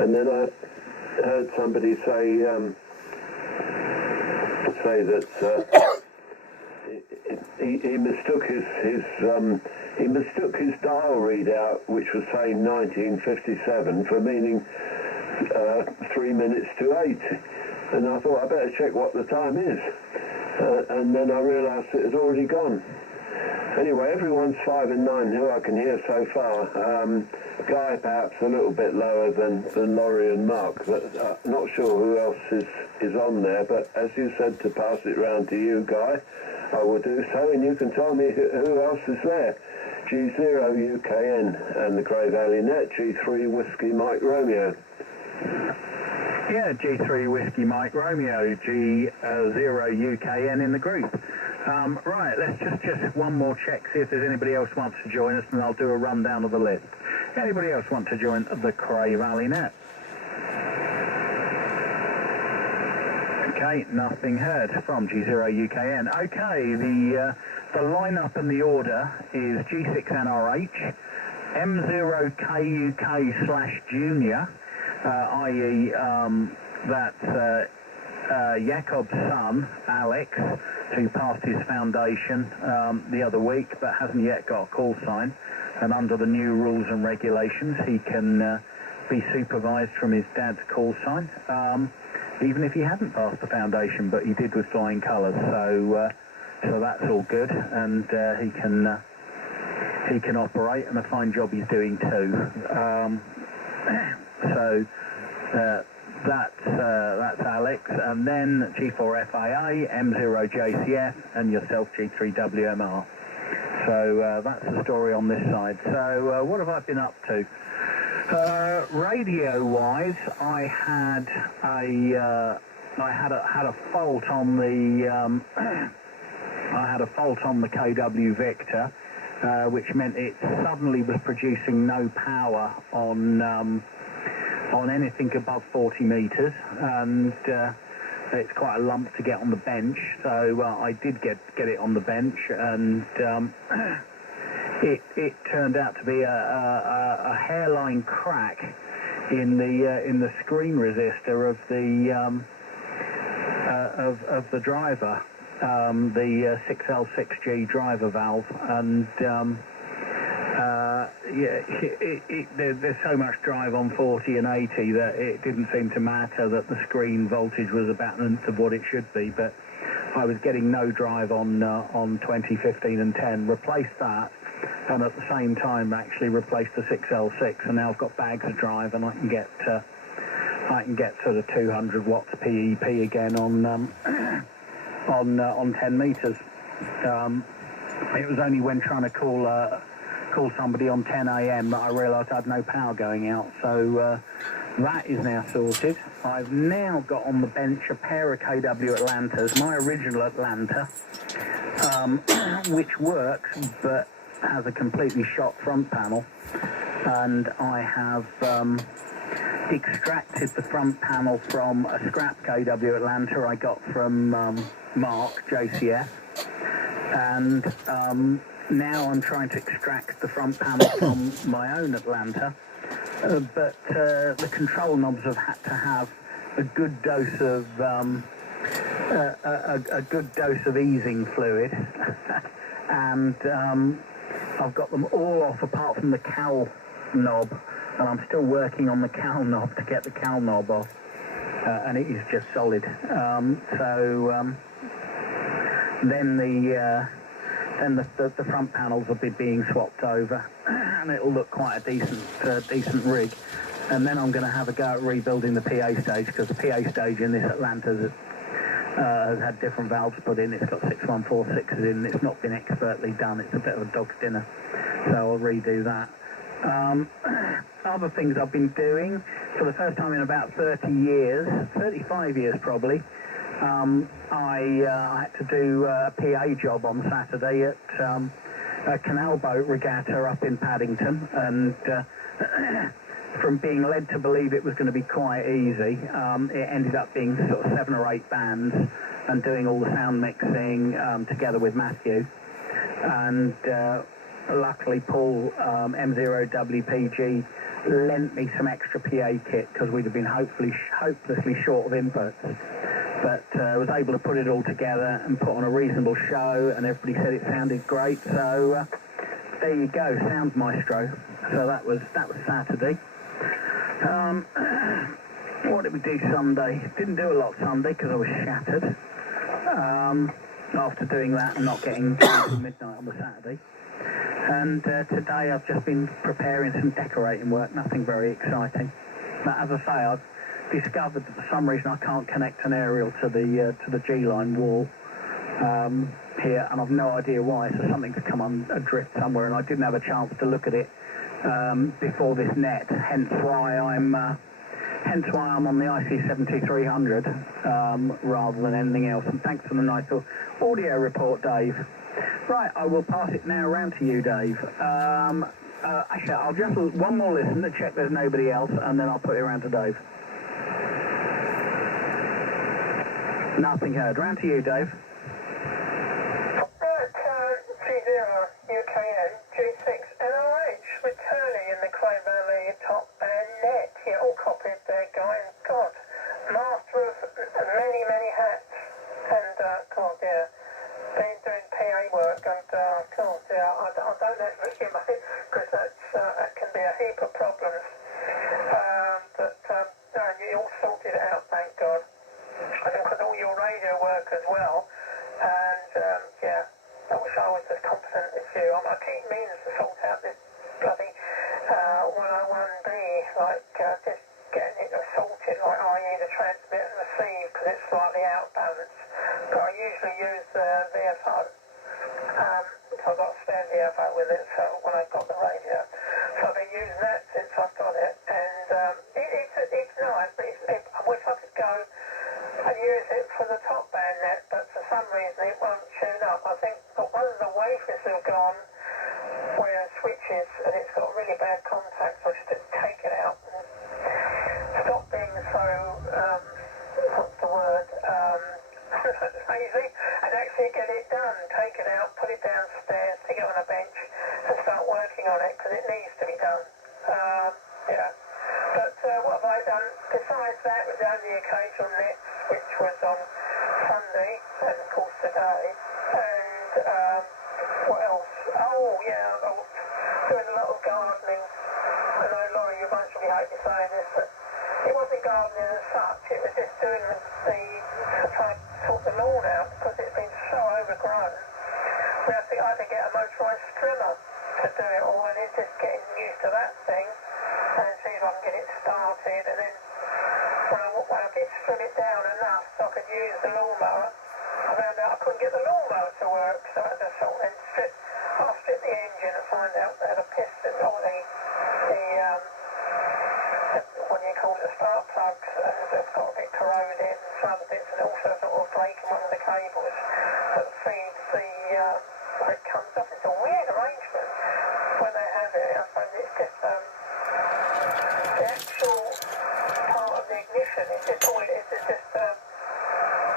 And then I heard somebody say that he mistook his dial readout, which was saying 1957, for meaning 3 minutes to 8. And I thought I better check what the time is. And then I realised it had already gone. Anyway, everyone's 5 and 9 who I can hear so far. Guy perhaps a little bit lower than Laurie and Mark, but not sure who else is on there. But as you said to pass it round to you, Guy, I will do so, and you can tell me who else is there. G0 UKN and the Cray Valley Net, G3 Whiskey Mike Romeo. Yeah, G3 Whiskey Mike Romeo, G0 UKN in the group. Right, let's just one more check, see if there's anybody else wants to join us, and I'll do a rundown of the list. Anybody else want to join the Cray Valley Net? Okay, nothing heard from G0 UKN. Okay, the lineup and the order is G6NRH, M0KUK/Junior, i.e. That's Jakob's son, Alex, who passed his foundation the other week but hasn't yet got a call sign. And under the new rules and regulations, he can be supervised from his dad's call sign, even if he hadn't passed the foundation, but he did with flying colours. So that's all good, and he can operate, and a fine job he's doing too. That's Alex, and then G4FAA, M0JCF, and yourself G3WMR. So that's the story on this side. So what have I been up to? Radio-wise, I had a fault on the KW Victor, which meant it suddenly was producing no power on anything above 40 metres, and it's quite a lump to get on the bench. So I did get it on the bench, and it turned out to be a hairline crack in the screen resistor of the driver, the 6L6G driver valve, and there's so much drive on 40 and 80 that it didn't seem to matter that the screen voltage was about an nth of what it should be, but I was getting no drive on 20, 15 and 10. Replaced that, and at the same time actually replaced the 6L6, and now I've got bags of drive, and I can get sort of 200 watts PEP again on 10 metres. It was only when trying to call somebody on 10 AM that I realised I had no power going out. So that is now sorted. I've now got on the bench a pair of KW Atlantas, my original Atlanta, which works but has a completely shot front panel, and I have extracted the front panel from a scrap KW Atlanta I got from Mark, JCF, and now I'm trying to extract the front panel from my own Atlanta, but the control knobs have had to have a good dose of easing fluid, and I've got them all off apart from the cowl knob, and I'm still working on the cowl knob to get the cowl knob off, and it is just solid. Then the front panels will be being swapped over, and it'll look quite a decent rig. And then I'm going to have a go at rebuilding the PA stage, because the PA stage in this Atlanta has had different valves put in. It's got 6146s in. It's not been expertly done. It's a bit of a dog's dinner, so I'll redo that. Other things I've been doing for the first time in about 35 years probably. I had to do a PA job on Saturday at a canal boat regatta up in Paddington, and from being led to believe it was going to be quite easy, it ended up being sort of 7 or 8 bands, and doing all the sound mixing together with Matthew, and luckily Paul, M0WPG, lent me some extra PA kit because we'd have been hopelessly short of inputs. But I was able to put it all together and put on a reasonable show, and everybody said it sounded great. So there you go, Sound Maestro. So that was Saturday. What did we do Sunday? Didn't do a lot Sunday because I was shattered. After doing that and not getting until midnight on the Saturday. And today I've just been preparing some decorating work, nothing very exciting. But as I say, I've discovered that for some reason I can't connect an aerial to the G-line wall here, and I've no idea why, so something's come adrift somewhere, and I didn't have a chance to look at it before this net, hence why I'm on the IC7300 rather than anything else. And thanks for the nice audio report, Dave. Right, I will pass it now around to you, Dave. Actually, I'll just one more listen to check there's nobody else, and then I'll put it around to Dave. Nothing heard. Round to you, Dave. UKN G6 NRH returning in the Cray Valley top band net. You all copied there, guys. God, master of many, many hats. And, God, yeah, been doing PA work. And, God, yeah, I don't know if you mate, because that can be a heap of problems. But, no, you all sorted it out, thank God. I think with all your radio work as well. And, yeah. I wish I was as competent as you. I keep meaning to sort out this bloody 101B, like just getting it sorted, like i.e. the transmit and receive, because it's slightly out of balance. But I usually use the VFO. So I've got a spare VFO with it, so when I've got the radio. So I've been using that since I've got it. And it's nice, but I wish I could go and use it for the top band net, but for some reason it won't tune up. I think one of the wafers have gone where it switches and it's got really bad contact, so I should take it out and stop being so, what's the word, lazy, and actually get it done. Take it out, put it downstairs, stick it on a bench and start working on it, because it needs to be done. Yeah. But what have I done? Besides that, we've done the occasional nets, which was on Sunday and of course today. And what else? Oh yeah, I was doing a lot of gardening. I know, Laurie, you won't really hate me saying this, but it wasn't gardening as such. It was just doing trying to sort the lawn out, because it's been so overgrown. We have to either get a motorised trimmer to do it all, and it's just getting used to that thing and see if I can get it started. And then when I did trim it down enough so I could use the lawnmower, I found out I couldn't get the lawnmower to work, so I had to sort of strip the engine and find out that the piston or the what do you call it, the spark plugs, they've got a bit corroded and some other bits, and also sort of breaking one of the cables that feeds where it comes up. It's a weird arrangement when they have it. I suppose it's just the actual part of the ignition. It's just all it is. It's just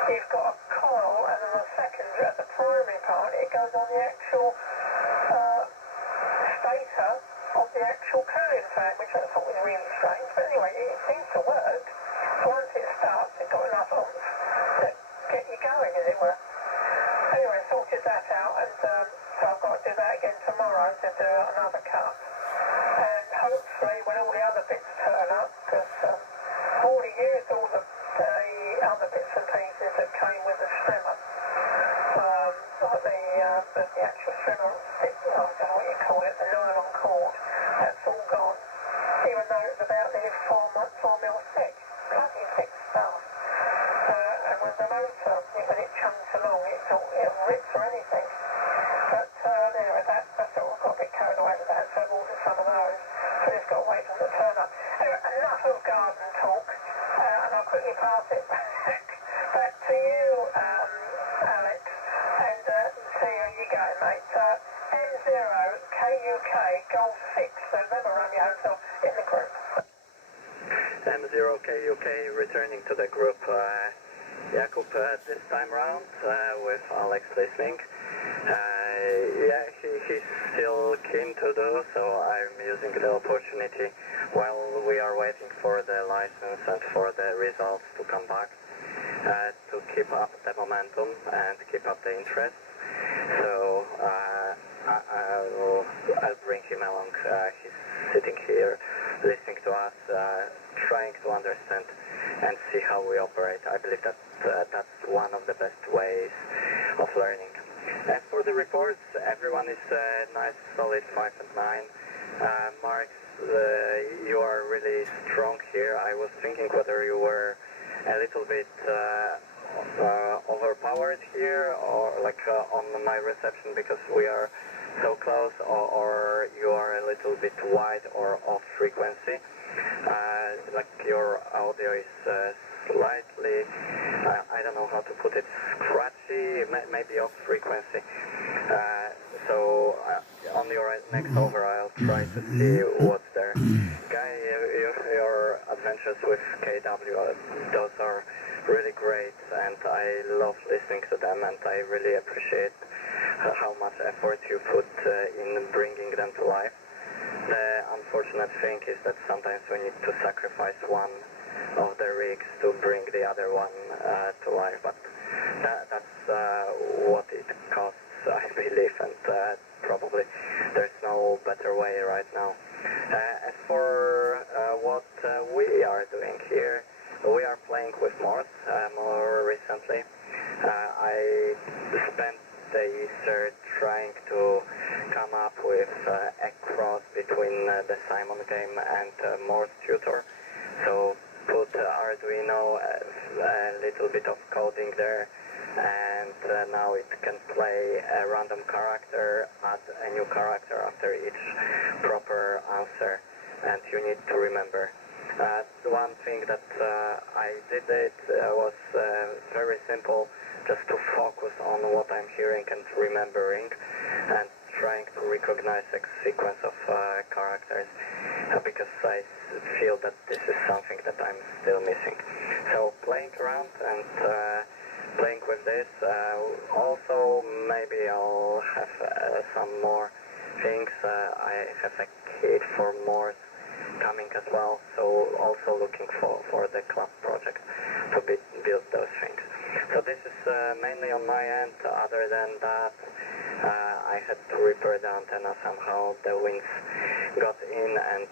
you've got a coil, and then the secondary at the primary part, it goes on the actual stator of the actual cooling fan, which I thought was really strange. But anyway, it seems to work. So once it starts, it's got enough oomph to get you going, as it were. Anyway, sorted that out, and so I've got to do that again tomorrow to do another cut. And hopefully, when all the other bits turn up, because I've already used all the other bits and pieces that came with the strimmer, like the actual strimmer, I don't know what you call it, the nylon cord, that's all gone. Even though it's about 4 mil thick, bloody thick stuff. And with the motor, when it chunks along, it'll rip for anything. But anyway, that's all. I've got a bit carried away with that, so I've ordered some of those. So just got to wait for them to turn up. Anyway, enough of garden talk, and I'll quickly pass it back to you, Alex, and see how you go, mate. M0KUK Golf 6, November Romeo Hotel in the group. M0KUK returning to the group. Jakub this time round with Alex listening. Yeah, he he's still keen to do, so I'm using the opportunity while we are waiting for the license and for the results to come back to keep up the momentum and keep up the interest. So I'll bring him along. He's sitting here, listening to us, trying to understand and see how we operate. I believe that that's one of the best ways of learning. As for the reports, everyone is nice, solid 5 and 9. Mark, you are really strong here. I was thinking whether you were a little bit overpowered here, or like on my reception because we are so close, or you are a little bit wide or off frequency. Like your audio is slightly, I don't know how to put it, scratchy, maybe off frequency. So on your next over I'll try to see what's there. Guy, your adventures with KW, those are really great, and I love listening to them, and I really appreciate how much effort you put in bringing them to life. The unfortunate thing is that sometimes we need to sacrifice one of the rigs to bring the other one to life, but that's what it costs, I believe, and probably there's no better way right now. As for what we are doing here, we are playing with Morse more recently. I spent the Easter trying to come up with a cross between the Simon game and Morse tutor. So put Arduino, a little bit of coding there, and now it can play a random character, add a new character after each proper answer, and you need to remember. One thing that I did was very simple, just to focus on what I'm hearing and remembering, and trying to recognize a sequence of characters, because I feel that this is something that I'm still missing. So playing around and playing with this. Also, maybe I'll have some more things. I have a kit for Morse coming as well, so also looking for the club project to build those things. So this is mainly on my end. Other than that, I had to repair the antenna somehow. The winds got in, and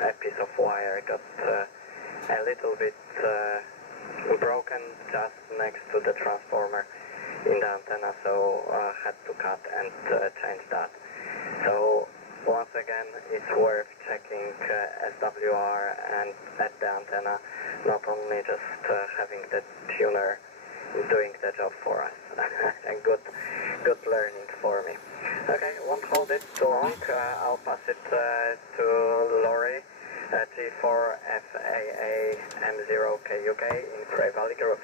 a piece of wire got a little bit broken just next to the transformer in the antenna, so had to cut and change that. So once again, it's worth checking SWR and at the antenna, not only just having the tuner doing the job for us. And good learning for me. Okay, won't hold it too long. I'll pass it to Laurie, G4FAA M0KUK in Cray Valley Group.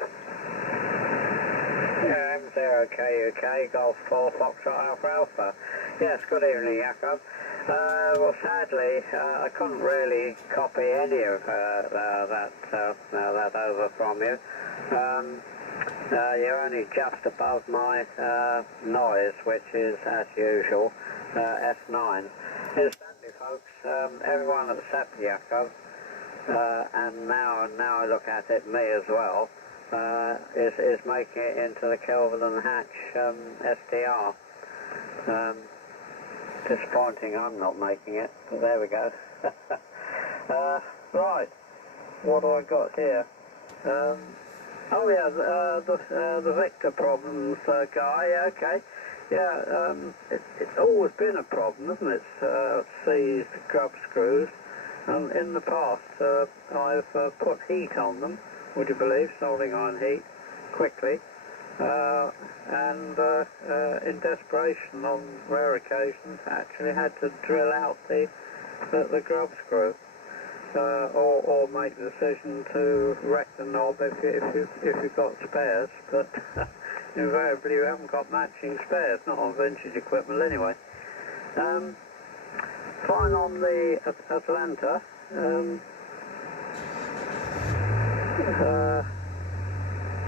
Yeah, M0KUK, Golf 4 Foxtrot Alpha Alpha. Yes, good evening, Jakob. Well, sadly, I couldn't really copy any of that over from you. You're only just above my noise, which is, as usual, S9. Incidentally, folks, everyone except Jakob, and now I look at it, me as well, is making it into the Kelvin and Hatch SDR. Disappointing I'm not making it, but there we go. Right, what do I got here? Oh yeah, the Victor problems guy, yeah, okay. Yeah, it's always been a problem, isn't it? Seized grub screws. In the past, I've put heat on them, would you believe, soldering iron heat, quickly. And in desperation on rare occasions actually had to drill out the grub screw, or make the decision to wreck the knob if you've got spares, but invariably you haven't got matching spares, not on vintage equipment anyway. Fine on the Atlanta.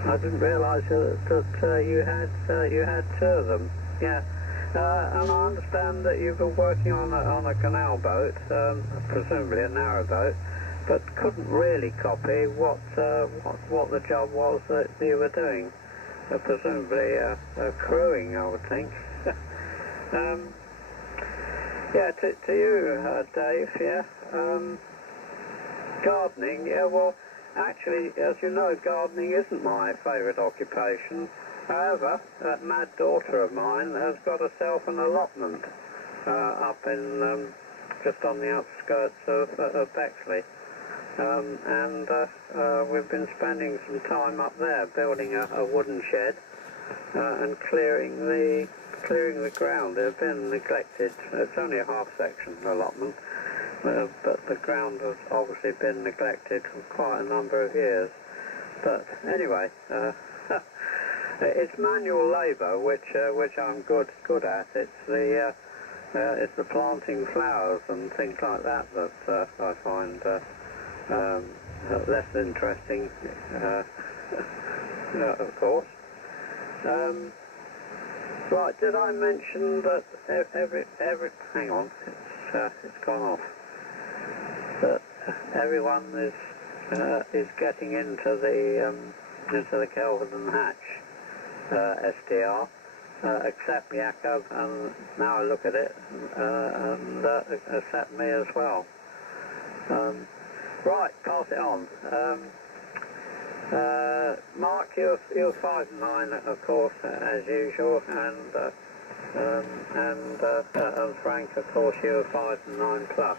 I didn't realise that you had two of them. Yeah, And I understand that you've been working on a canal boat, presumably a narrow boat, but couldn't really copy what the job was that you were doing. Presumably crewing, I would think. Yeah, to you, Dave. Yeah. Gardening. Yeah. Well, actually, as you know, gardening isn't my favourite occupation. However, that mad daughter of mine has got herself an allotment up in just on the outskirts of Bexley, and we've been spending some time up there building a wooden shed and clearing the ground. It had been neglected. It's only a half section allotment, but the ground has obviously been neglected for quite a number of years. But anyway. It's manual labour, which I'm good at. It's the planting flowers and things like that I find less interesting, of course. Right, did I mention that hang on, it's gone off. That everyone is getting into the Kelvin and Hatch. SDR, except Jakob, and now I look at it, and accept me as well. Right, pass it on. Mark, you're 5 and 9, of course, as usual, and Frank, of course, you're 5 and 9 plus.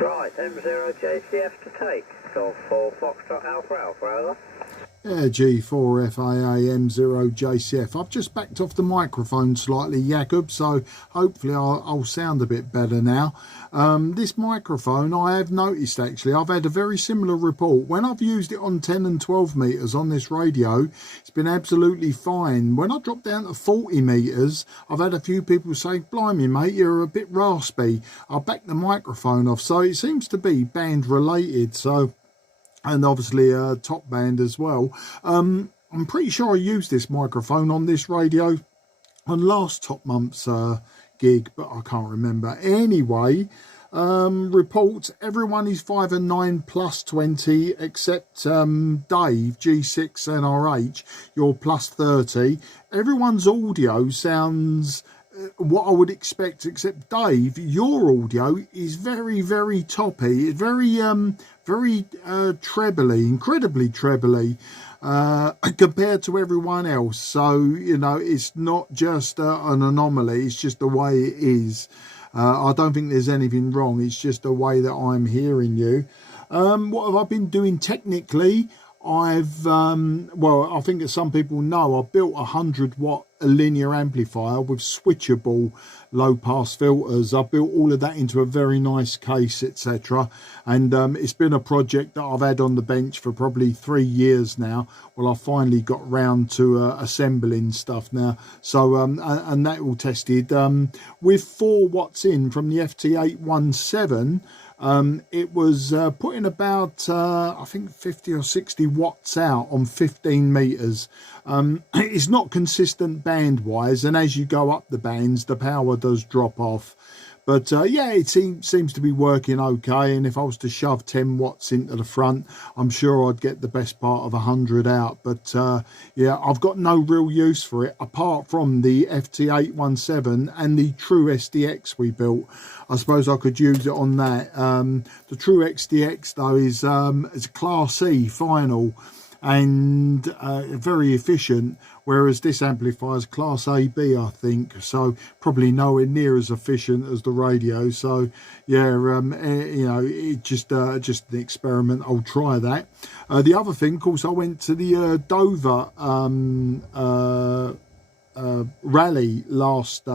Right, M0 JCF to take. Golf 4 Foxtrot Alpha over. Yeah, G4FAA M0 JCF. I've just backed off the microphone slightly, Jakob, so hopefully I'll sound a bit better now. This microphone, I have noticed actually, I've had a very similar report. When I've used it on 10 and 12 metres on this radio, it's been absolutely fine. When I dropped down to 40 metres, I've had a few people say, blimey mate, you're a bit raspy. I'll back the microphone off. So it seems to be band related, so... and obviously top band as well. I'm pretty sure I used this microphone on this radio on last Top Month's gig, but I can't remember. Anyway, reports, everyone is 5 and 9 plus 20 except Dave, G6 NRH, you're plus 30. Everyone's audio sounds... what I would expect, except Dave, your audio is very, very toppy, very trebly, incredibly trebly, compared to everyone else. So, you know, it's not just an anomaly, it's just the way it is. I don't think there's anything wrong, it's just the way that I'm hearing you. What have I been doing technically? I've, well, I think as some people know, I built a 100-watt linear amplifier with switchable low-pass filters. I built all of that into a very nice case, etc. And it's been a project that I've had on the bench for probably 3 years now. Well, I finally got round to assembling stuff now. So, and that all tested with 4 watts in from the FT817. It was putting about I think 50 or 60 watts out on 15 meters. It's not consistent band wise, and as you go up the bands the power does drop off, but yeah, it seems to be working okay. And if I was to shove 10 watts into the front, I'm sure I'd get the best part of 100 out. But yeah, I've got no real use for it apart from the FT817 and the True SDX we built. I suppose I could use it on that. The True SDX though is a Class C final and very efficient, whereas this amplifier is Class AB, I think, so probably nowhere near as efficient as the radio. So yeah, you know, it just an experiment. I'll try that. The other thing, of course, I went to the Dover rally last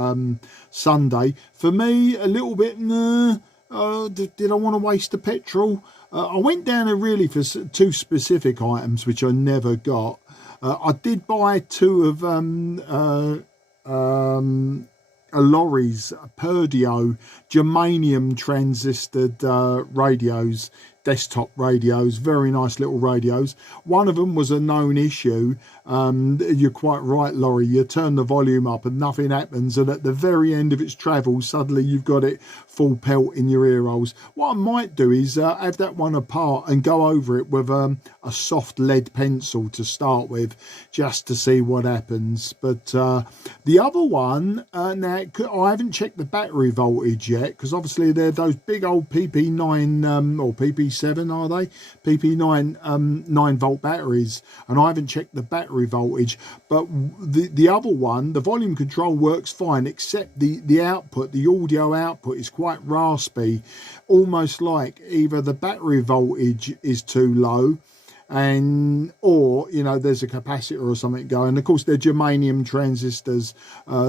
Sunday. For me, a little bit, did I want to waste the petrol? I went down there really for 2 specific items, which I never got. I did buy 2 of Lorry's Perdio germanium transistored radios. desktop radios, very nice little radios. One of them was a known issue. You're quite right, Laurie, you turn the volume up and nothing happens, and at the very end of its travels suddenly you've got it full pelt in your ear holes. What I might do is have that one apart and go over it with a soft lead pencil to start with, just to see what happens. But the other one, now I haven't checked the battery voltage yet, because obviously they're those big old PP9 or PP7, are they? PP9 9-volt batteries, and I haven't checked the battery voltage. But the other one, the volume control works fine, except the output, the audio output is quite raspy, almost like either the battery voltage is too low, or you know, there's a capacitor or something going. Of course, they're germanium transistors.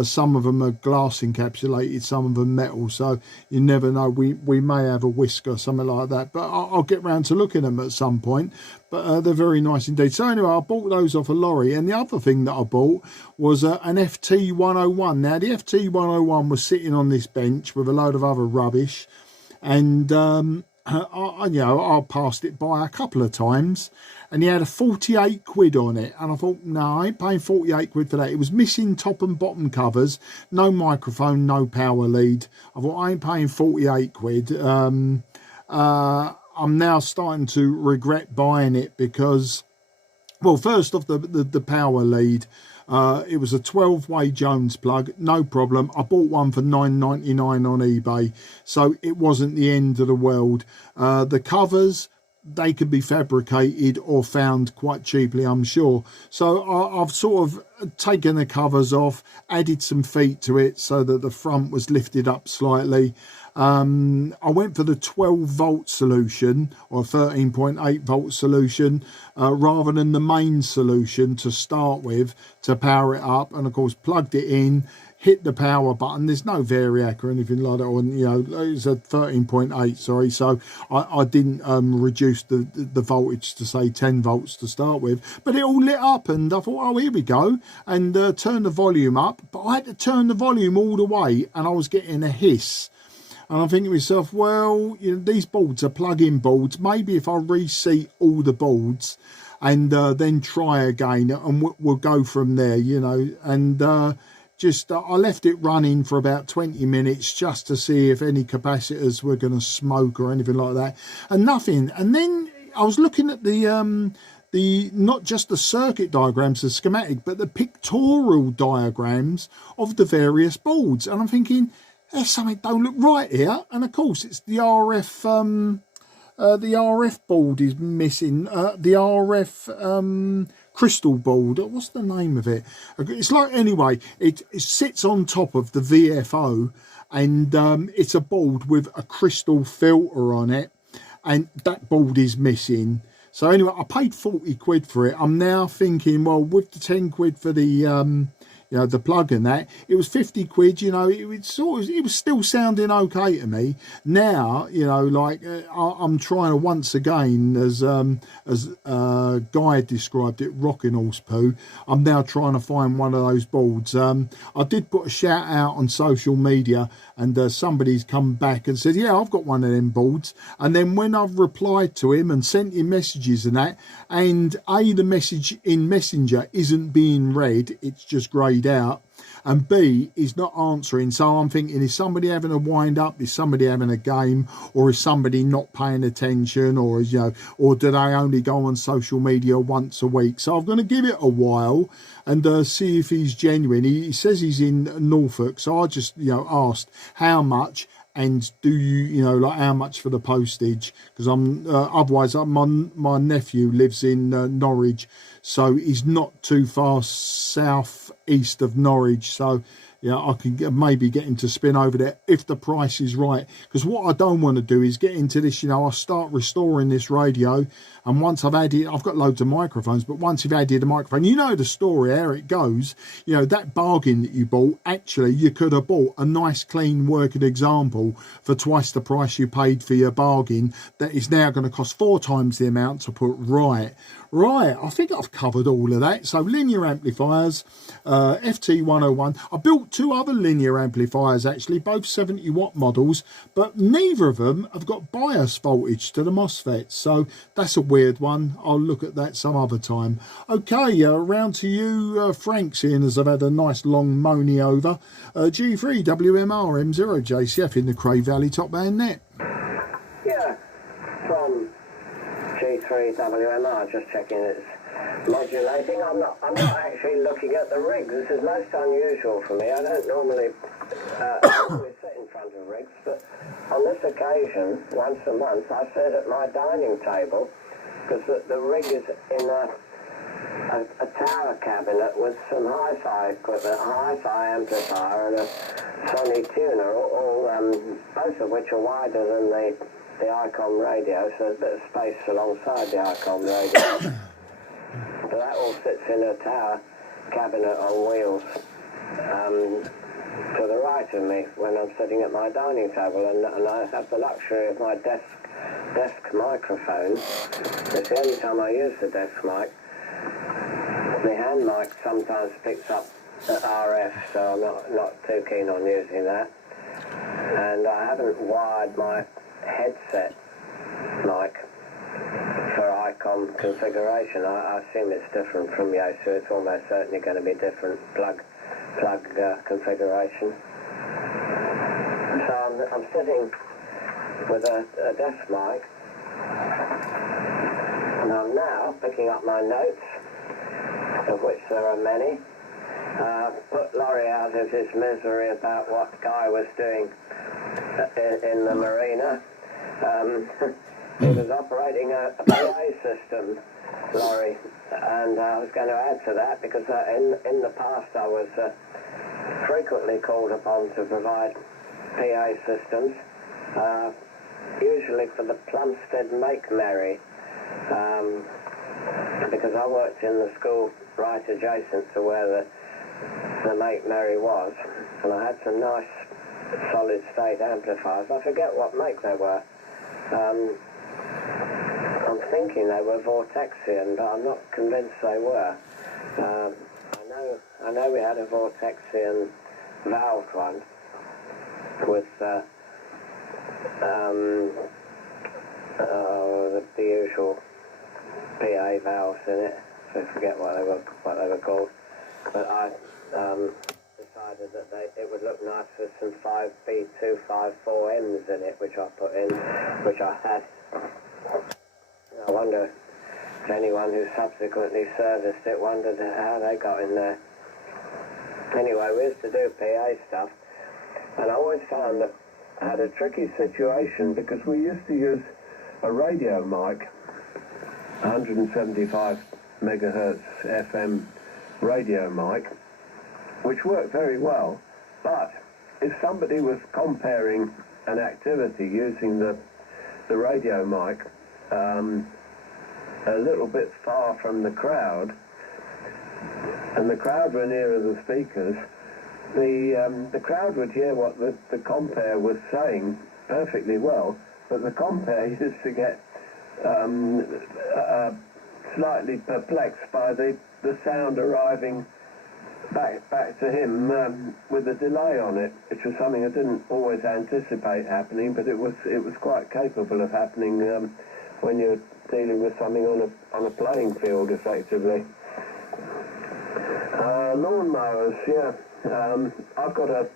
Some of them are glass encapsulated, some of them metal, so you never know. We may have a whisk or something like that, but I'll get round to looking at them at some point. But they're very nice indeed. So anyway, I bought those off a lorry, and the other thing that I bought was an FT101. Now the FT101 was sitting on this bench with a load of other rubbish, and I passed it by a couple of times, and he had a 48 quid on it, and I thought, no, I ain't paying 48 quid for that. It was missing top and bottom covers, no microphone, no power lead. I thought, I ain't paying 48 quid. I'm now starting to regret buying it because, well, first off, the power lead, it was a 12-way Jones plug, no problem. I bought one for $9.99 on eBay, so it wasn't the end of the world. The covers, they could be fabricated or found quite cheaply, I'm sure. So I've sort of taken the covers off, added some feet to it so that the front was lifted up slightly. I went for the 12-volt solution or 13.8-volt solution rather than the main solution to start with, to power it up, and of course plugged it in, hit the power button. There's no variac or anything like that, or, you know, it's a 13.8, sorry, so I didn't reduce the voltage to say 10 volts to start with, but it all lit up, and I thought, oh, here we go, and turn the volume up. But I had to turn the volume all the way, and I was getting a hiss. And I'm thinking to myself, well, you know, these boards are plug-in boards. Maybe if I reseat all the boards and then try again, and we'll go from there, you know. And I left it running for about 20 minutes just to see if any capacitors were going to smoke or anything like that, and nothing. And then I was looking at the not just the circuit diagrams, the schematic, but the pictorial diagrams of the various boards, and I'm thinking, there's something don't look right here. And of course it's the RF board is missing, the RF crystal board, what's the name of it? It's like, anyway, it sits on top of the VFO, and it's a board with a crystal filter on it, and that board is missing. So anyway, I paid 40 quid for it. I'm now thinking, well, with the 10 quid for the you know, the plug and that, it was 50 quid, you know, it was still sounding okay to me. Now, you know, like I'm trying to, once again, as Guy described it, rocking horse poo, I'm now trying to find one of those boards. I did put a shout out on social media, and somebody's come back and said, yeah, I've got one of them boards. And then when I've replied to him and sent him messages and that, and the message in Messenger isn't being read, it's just greyed out, and B, he's not answering. So I'm thinking, is somebody having a wind up, is somebody having a game, or is somebody not paying attention, or is, you know, or do they only go on social media once a week? So I'm going to give it a while and see if he's genuine. He says he's in Norfolk, so I just, you know, asked how much, and do you know, like, how much for the postage, because I'm otherwise my nephew lives in Norwich, so he's not too far south east of Norwich, so yeah, I can maybe get him to spin over there if the price is right. Because what I don't want to do is get into this, you know, I start restoring this radio, and once I've added, I've got loads of microphones, but once you've added a microphone, you know the story, how it goes. You know, that bargain that you bought, actually, you could have bought a nice, clean, working example for twice the price you paid for your bargain, that is now going to cost 4 times the amount to put right. Right, I think I've covered all of that. So linear amplifiers, FT101. I built two other linear amplifiers actually, both 70 watt models, but neither of them have got bias voltage to the MOSFETs, so that's a weird one. I'll look at that some other time. Okay, round to you, Frank, seeing as I've had a nice long moany over. G3 WMR M0 JCF in the Cray Valley top band net. Yeah, from G3 WMR, just checking it's modulating. I'm not actually looking at the rigs. This is most unusual for me. I don't normally always sit in front of rigs, but on this occasion, once a month, I sit at my dining table because the rig is in a tower cabinet with some hi-fi equipment, a hi-fi amplifier and a Sony tuner, both of which are wider than the ICOM radio, so there's a bit of space alongside the ICOM radio. So that all sits in a tower cabinet on wheels to the right of me when I'm sitting at my dining table, and I have the luxury of my desk microphone. It's the only time I use the desk mic. The hand mic sometimes picks up the RF, so I'm not too keen on using that. And I haven't wired my headset mic for ICOM configuration. I assume it's different from Yaesu. It's almost certainly going to be different plug configuration. So I'm sitting with a desk mic, and I'm now picking up my notes, of which there are many. Put Laurie out of his misery about what Guy was doing in the marina. He was operating a PA system, Laurie, and I was going to add to that because in the past I was frequently called upon to provide PA systems, usually for the Plumstead Make Merry, because I worked in the school right adjacent to where the Make Merry was, and I had some nice solid state amplifiers. I forget what make they were. I'm thinking they were Vortexian, but I'm not convinced they were. I know we had a Vortexian valved one with the usual PA valves in it. So I forget what they were called. But I decided that it would look nice with some 5B254Ms in it, which I put in, which I had. I wonder if anyone who subsequently serviced it wondered how they got in there. Anyway, we used to do PA stuff, and I always found that I had a tricky situation because we used to use a radio mic, 175 megahertz FM radio mic, which worked very well, but if somebody was comparing an activity using the radio mic a little bit far from the crowd, and the crowd were nearer the speakers, the crowd would hear what the compare was saying perfectly well, but the compare used to get slightly perplexed by the sound arriving back to him with a delay on it, which was something I didn't always anticipate happening, but it was quite capable of happening when you're dealing with something on a playing field, effectively. Lawnmowers, yeah. I've got a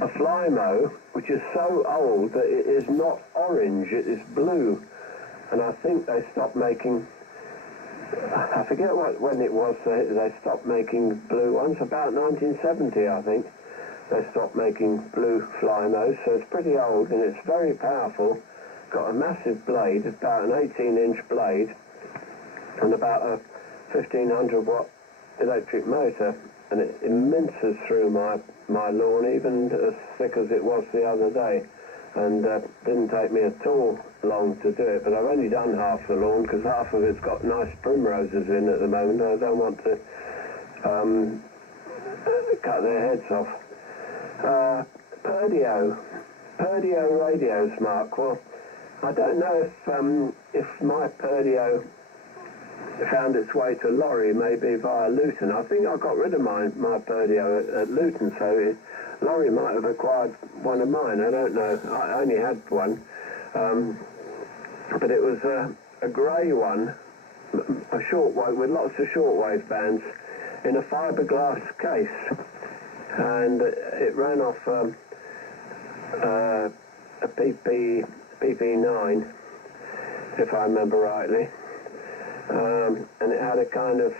Flymo, which is so old that it is not orange, it is blue, and I think they stopped making, I forget when it was they stopped making blue ones, about 1970 I think they stopped making blue Flymos, so it's pretty old and it's very powerful. Got a massive blade, about an 18-inch blade, and about a 1500 watt electric motor, and it immenses through my lawn, even as thick as it was the other day, and didn't take me at all long to do it, but I've only done half the lawn because half of it's got nice primroses in at the moment. I don't want to cut their heads off. Perdio radios, Mark. Well, I don't know if my Perdio found its way to Lorry, maybe via Luton. I think I got rid of my Perdio at Luton, so Lorry might have acquired one of mine. I don't know. I only had one, but it was a grey one, a shortwave with lots of shortwave bands in a fiberglass case, and it ran off a PP9, if I remember rightly, and it had a kind of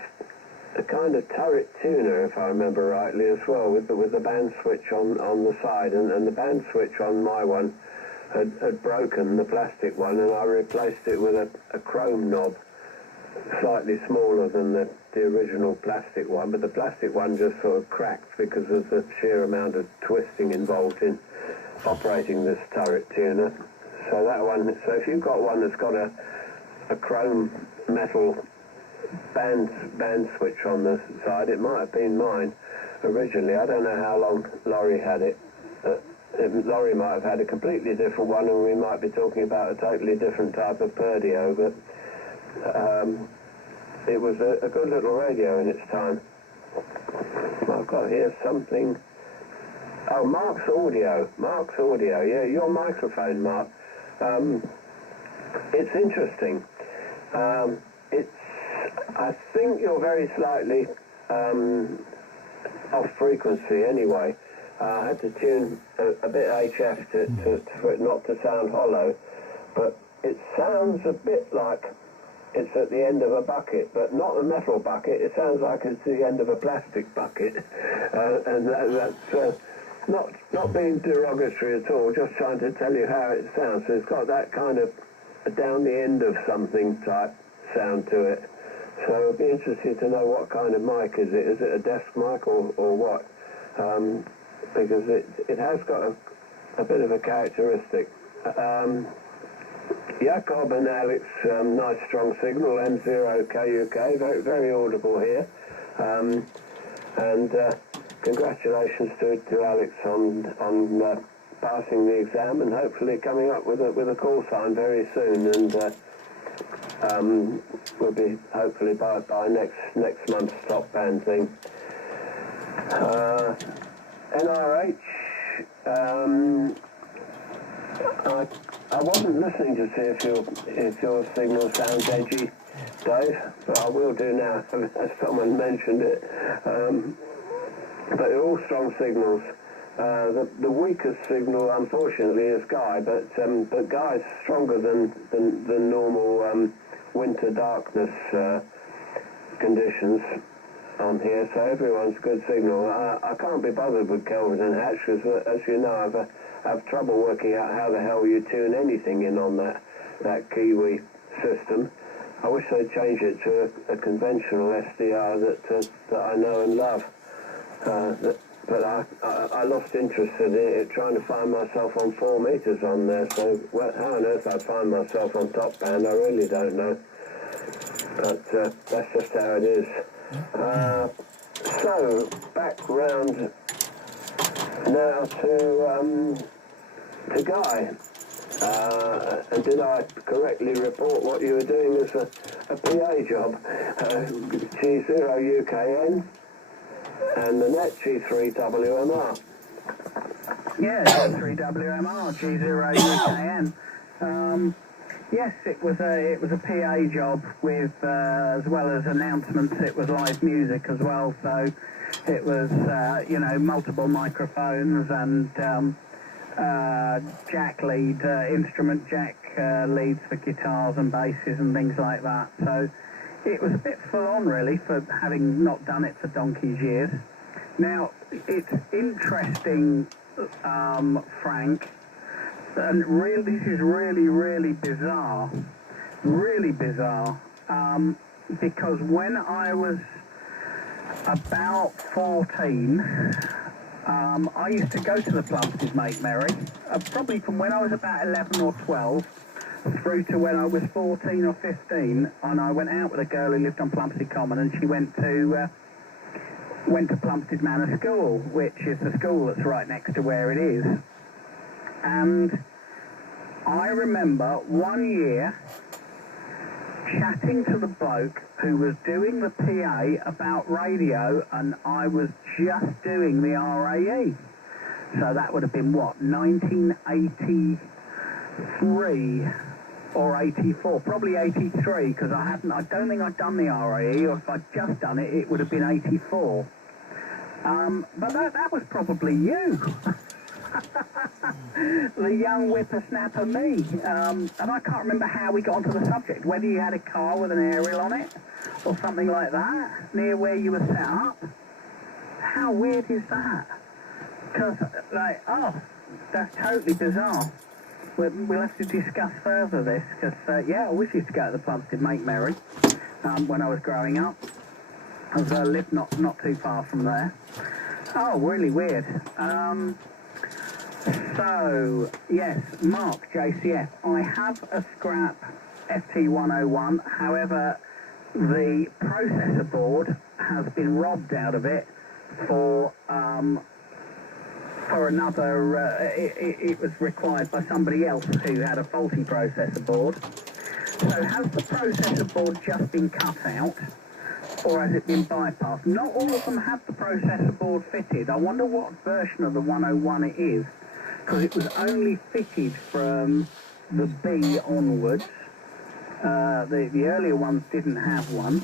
turret tuner, if I remember rightly, as well, with the band switch on the side, and the band switch on my one had broken, the plastic one, and I replaced it with a chrome knob, slightly smaller than the original plastic one, but the plastic one just sort of cracked because of the sheer amount of twisting involved in operating this turret tuner. So that one, so if you've got one that's got a chrome metal band switch on the side, it might have been mine originally. I don't know how long Laurie had it. Laurie might have had a completely different one, and we might be talking about a totally different type of Perdio, but it was a good little radio in its time. I've got here something. Oh, Mark's audio, yeah, your microphone, Mark. It's interesting. I think you're very slightly off frequency anyway. I had to tune a bit HF for it not to sound hollow, but it sounds a bit like it's at the end of a bucket, but not a metal bucket. It sounds like it's the end of a plastic bucket, and that's not being derogatory at all, just trying to tell you how it sounds. So it's got that kind of down the end of something type sound to it. So I'd be interested to know what kind of mic is it. Is it a desk mic or what? Because it has got a bit of a characteristic. Jakob and Alex, nice strong signal, M0KUK, very, very audible here. And congratulations to Alex on passing the exam, and hopefully coming up with a call sign very soon, and we'll be hopefully by next month's top band thing. NRH, I wasn't listening to see if your signal sounds edgy, Dave, but I will do now, as someone mentioned it. But they're all strong signals. The weakest signal, unfortunately, is Guy, but Guy's stronger than normal winter darkness conditions on here, so everyone's good signal. I can't be bothered with Kelvin and Hatch, because, as you know, I have trouble working out how the hell you tune anything in on that Kiwi system. I wish they'd change it to a conventional SDR that I know and love. But I lost interest in it, trying to find myself on 4 meters on there, so how on earth I find myself on top band, I really don't know. But that's just how it is. So, back round now to Guy. And did I correctly report what you were doing as a PA job? G0UKN and the net G3WMR. Yeah, G3WMR, G0UKN. Yes, it was a PA job with, as well as announcements, it was live music as well. So it was, multiple microphones and jack lead, instrument jack leads for guitars and basses and things like that. So it was a bit full on, really, for having not done it for donkey's years. Now, it's interesting, Frank, and really, this is really bizarre, because when I was about 14, I used to go to the Plumstead Make Merry, probably from when I was about 11 or 12 through to when I was 14 or 15, and I went out with a girl who lived on Plumstead Common, and she went to Plumstead Manor School, which is the school that's right next to where it is. And I remember one year chatting to the bloke who was doing the PA about radio, and I was just doing the RAE. So that would have been what, 1983 or 84, probably 83, because I don't think I'd done the RAE, or if I'd just done it, it would have been 84. But that was probably you. The young whippersnapper me. And I can't remember how we got onto the subject, whether you had a car with an aerial on it or something like that near where you were set up. How weird is that? Because, like, oh, that's totally bizarre. We'll have to discuss further this, because, yeah, I wish used to go to the pubs to make merry when I was growing up. I lived not too far from there. Oh, really weird. So, yes, Mark, JCF, I have a scrap FT101, however, the processor board has been robbed out of it for another, it was required by somebody else who had a faulty processor board. So has the processor board just been cut out, or has it been bypassed? Not all of them have the processor board fitted. I wonder what version of the 101 it is, because it was only fitted from the B onwards. The earlier ones didn't have one,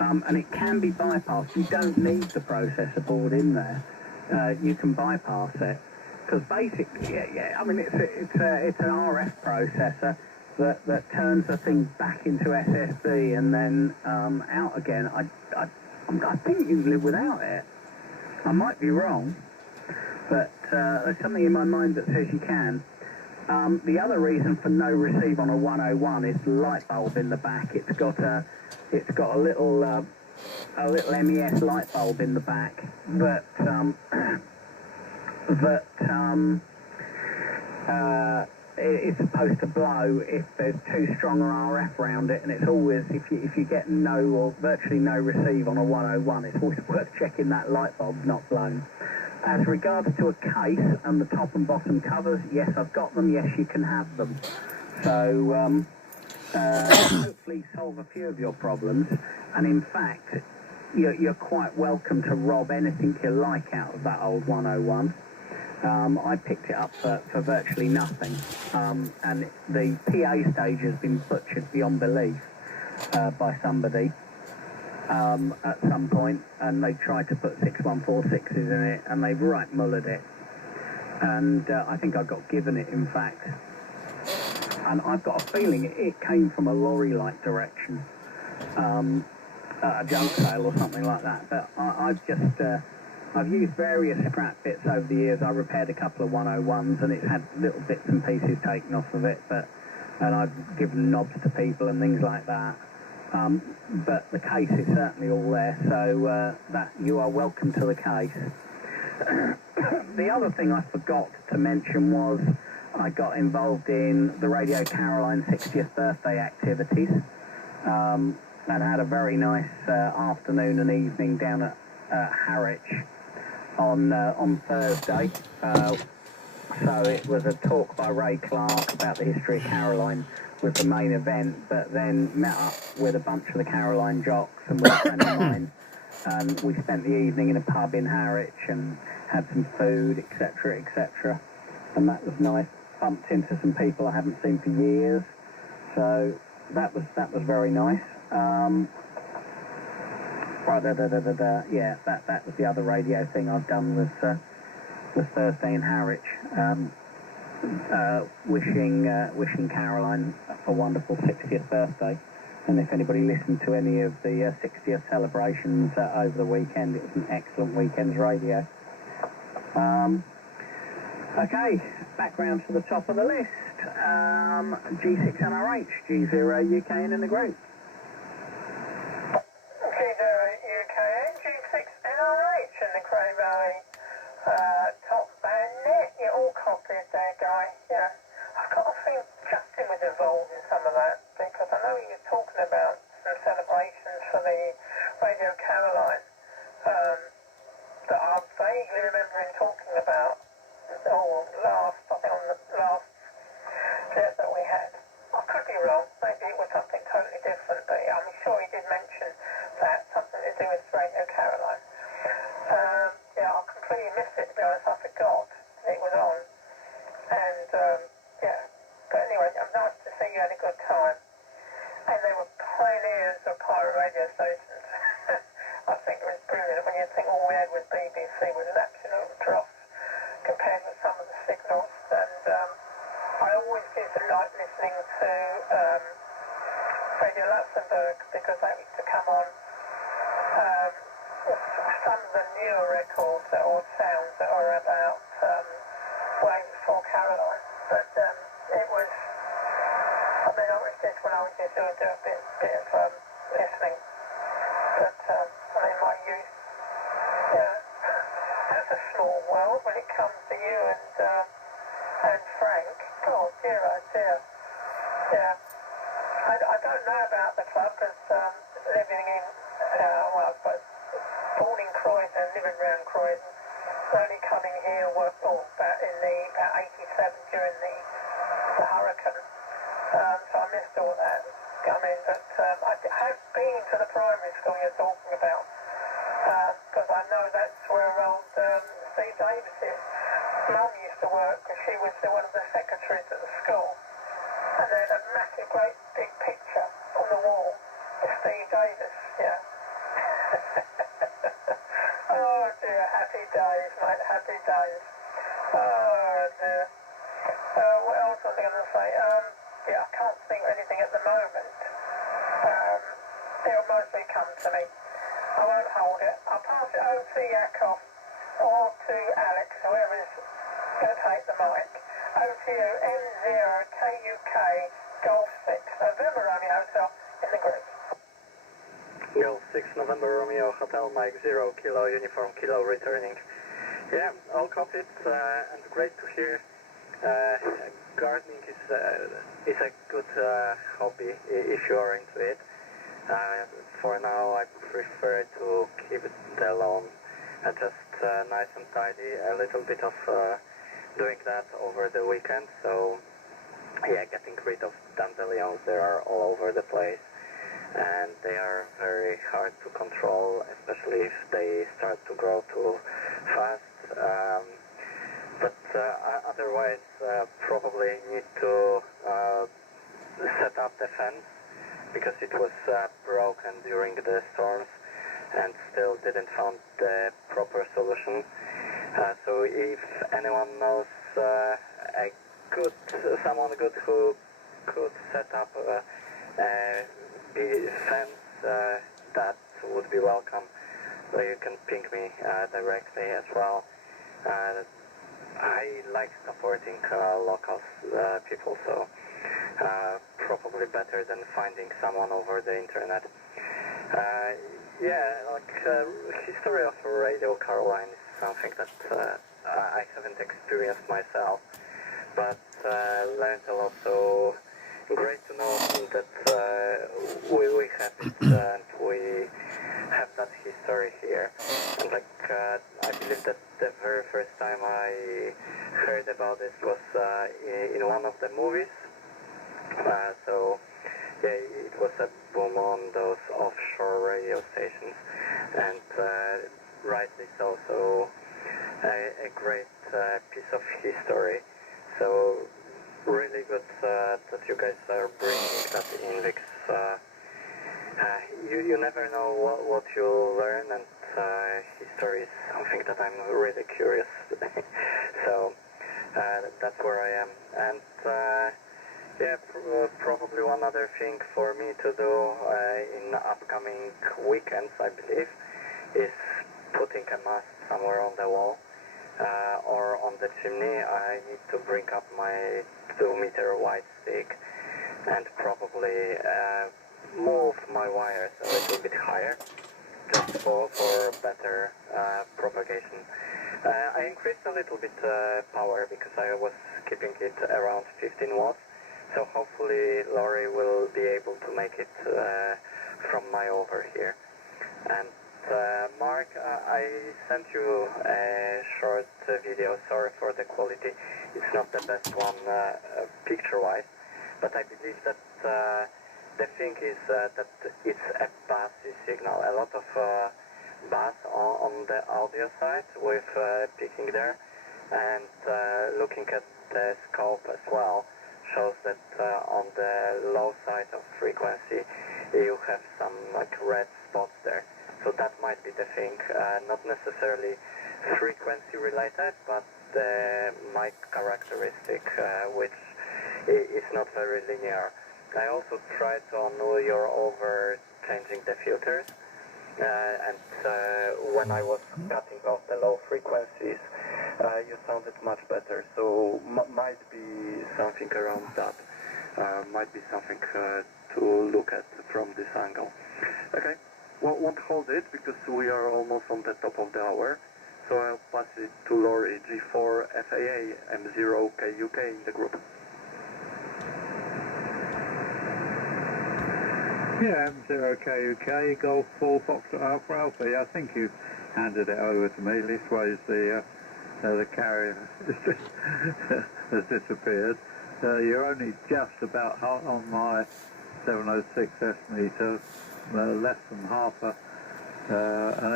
and it can be bypassed. You don't need the processor board in there. You can bypass it, because basically, I mean, it's an RF processor that turns the thing back into SSD and then out again. I think you can live without it. I might be wrong, but there's something in my mind that says you can. The other reason for no receive on a 101 is the light bulb in the back. It's got a little MES light bulb in the back that it's supposed to blow if there's too strong an RF around it, and it's always, if you get no or virtually no receive on a 101, it's always worth checking that light bulb's not blown. As regards to a case and the top and bottom covers, yes, I've got them. Yes, you can have them. So hopefully solve a few of your problems. And in fact, you're quite welcome to rob anything you like out of that old 101. I picked it up for virtually nothing. And the PA stage has been butchered beyond belief by somebody. At some point, and they tried to put 6146s in it, and they've right mullered it. And I think I got given it, in fact. And I've got a feeling it came from a lorry-like direction, at a junk sale or something like that. But I've used various scrap bits over the years. I repaired a couple of 101s, and it's had little bits and pieces taken off of it, and I've given knobs to people and things like that. But the case is certainly all there, so that you are welcome to the case. The other thing I forgot to mention was I got involved in the Radio Caroline 60th birthday activities, and had a very nice afternoon and evening down at Harwich on Thursday. So it was a talk by Ray Clark about the history of Caroline was the main event, but then met up with a bunch of the Caroline jocks and with a friend of mine, and we spent the evening in a pub in Harwich and had some food, etc., etc. And that was nice. Bumped into some people I haven't seen for years, so that was very nice. Yeah, that was the other radio thing I've done was Thursday in Harwich. Wishing Caroline a wonderful 60th birthday, and if anybody listened to any of the 60th celebrations over the weekend, it was an excellent weekend's radio. Okay, background to the top of the list. G6NRH, G0UKN in the group. G0UKN, G6NRH in the Cray Valley top band net. You're all copied there, guy. Yeah. I've got a feeling Justin was involved in some of that, because I know he was talking about some celebrations for the Radio Caroline that I vaguely remember him talking about. I think on the last trip that we had. I could be wrong. Maybe it was something totally of pirate radio stations. I think it was brilliant when you think all we had was BBC was an absolute dross compared with some of the signals. And I always used to like listening to Radio Luxembourg because they used to come on some of the newer records or sounds that are about way before Caroline. But it was, I mean, I was just when I was just doing a bit of listening. But I mean, my youth, yeah, that's a small world when it comes to you and Frank. God, dear, oh dear. Yeah. I don't know about the club because living in, well, I suppose, born in Croydon, living around Croydon, only coming here about in about 87 during the hurricane. So I missed all that. I mean, but I have been to the primary school you're talking about because I know that's where old Steve Davis is. Mum used to work because she was one of the secretaries at the school. And they had a massive, great big picture on the wall of Steve Davis, yeah. Oh dear, happy days, mate, happy days. Oh dear. What else was I going to say? Yeah, I can't think of anything at the moment. It'll mostly come to me. I won't hold it. I'll pass it over to Yakov or to Alex, whoever's going to take the mic. Over to you, M0KUK Golf 6 November Romeo Hotel in the group. Golf 6 November Romeo Hotel Mike 0 Kilo Uniform Kilo returning. Yeah, all copied and great to hear. Gardening is a good hobby if you are into it. For now I prefer to keep it alone, just nice and tidy, a little bit of doing that over the weekend, so yeah, getting rid of dandelions. They are all over the place and they are very hard to control, especially if they start to grow too fast. But otherwise probably need to set up the fence because it was broken during the storms and still didn't find the proper solution. So if anyone knows someone good who could set up the fence, that would be welcome. So you can ping me directly as well. I like supporting local people, so probably better than finding someone over the internet. Yeah, like history of Radio Caroline is something that I haven't experienced myself, but learned a lot. So great to know that we have it and we have that history here. And like I believe that the very first time I heard about this was in one of the movies. So yeah, it was a boom on those offshore radio stations, and rightly so. So a great piece of history. So really good that you guys are bringing that in, because you never know what you'll learn, and history is something that I'm really curious. So that's where I am. And yeah, probably one other thing for me to do in upcoming weekends, I believe, is putting a mast somewhere on the wall or on the chimney. I need to bring up my 2-meter wide stick and probably move my wires a little bit higher, just for better propagation. I increased a little bit power because I was keeping it around 15 watts. So hopefully Laurie will be able to make it from my over here. And Mark, I sent you a short video. Sorry for the quality. It's not the best one picture-wise, but I believe that the thing is that it's a bassy signal. A lot of bass on the audio side with picking there, and looking at the scope as well shows that on the low side of frequency you have some like red spots there. So that might be the thing, not necessarily frequency related, but the mic characteristic, which is not very linear. I also tried on your over changing the filters, and when I was cutting off the low frequencies, you sounded much better. So might be something around that. Might be something to look at from this angle. Okay, won't hold it because we are almost on the top of the hour. So I'll pass it to Lori G4 FAA M0KUK in the group. Yeah, M0KUK, Golf 4 Foxtrot Alpha Alpha. I think you handed it over to me. Leastways the carrier has disappeared. You're only just about on my 706 S meter, less than half an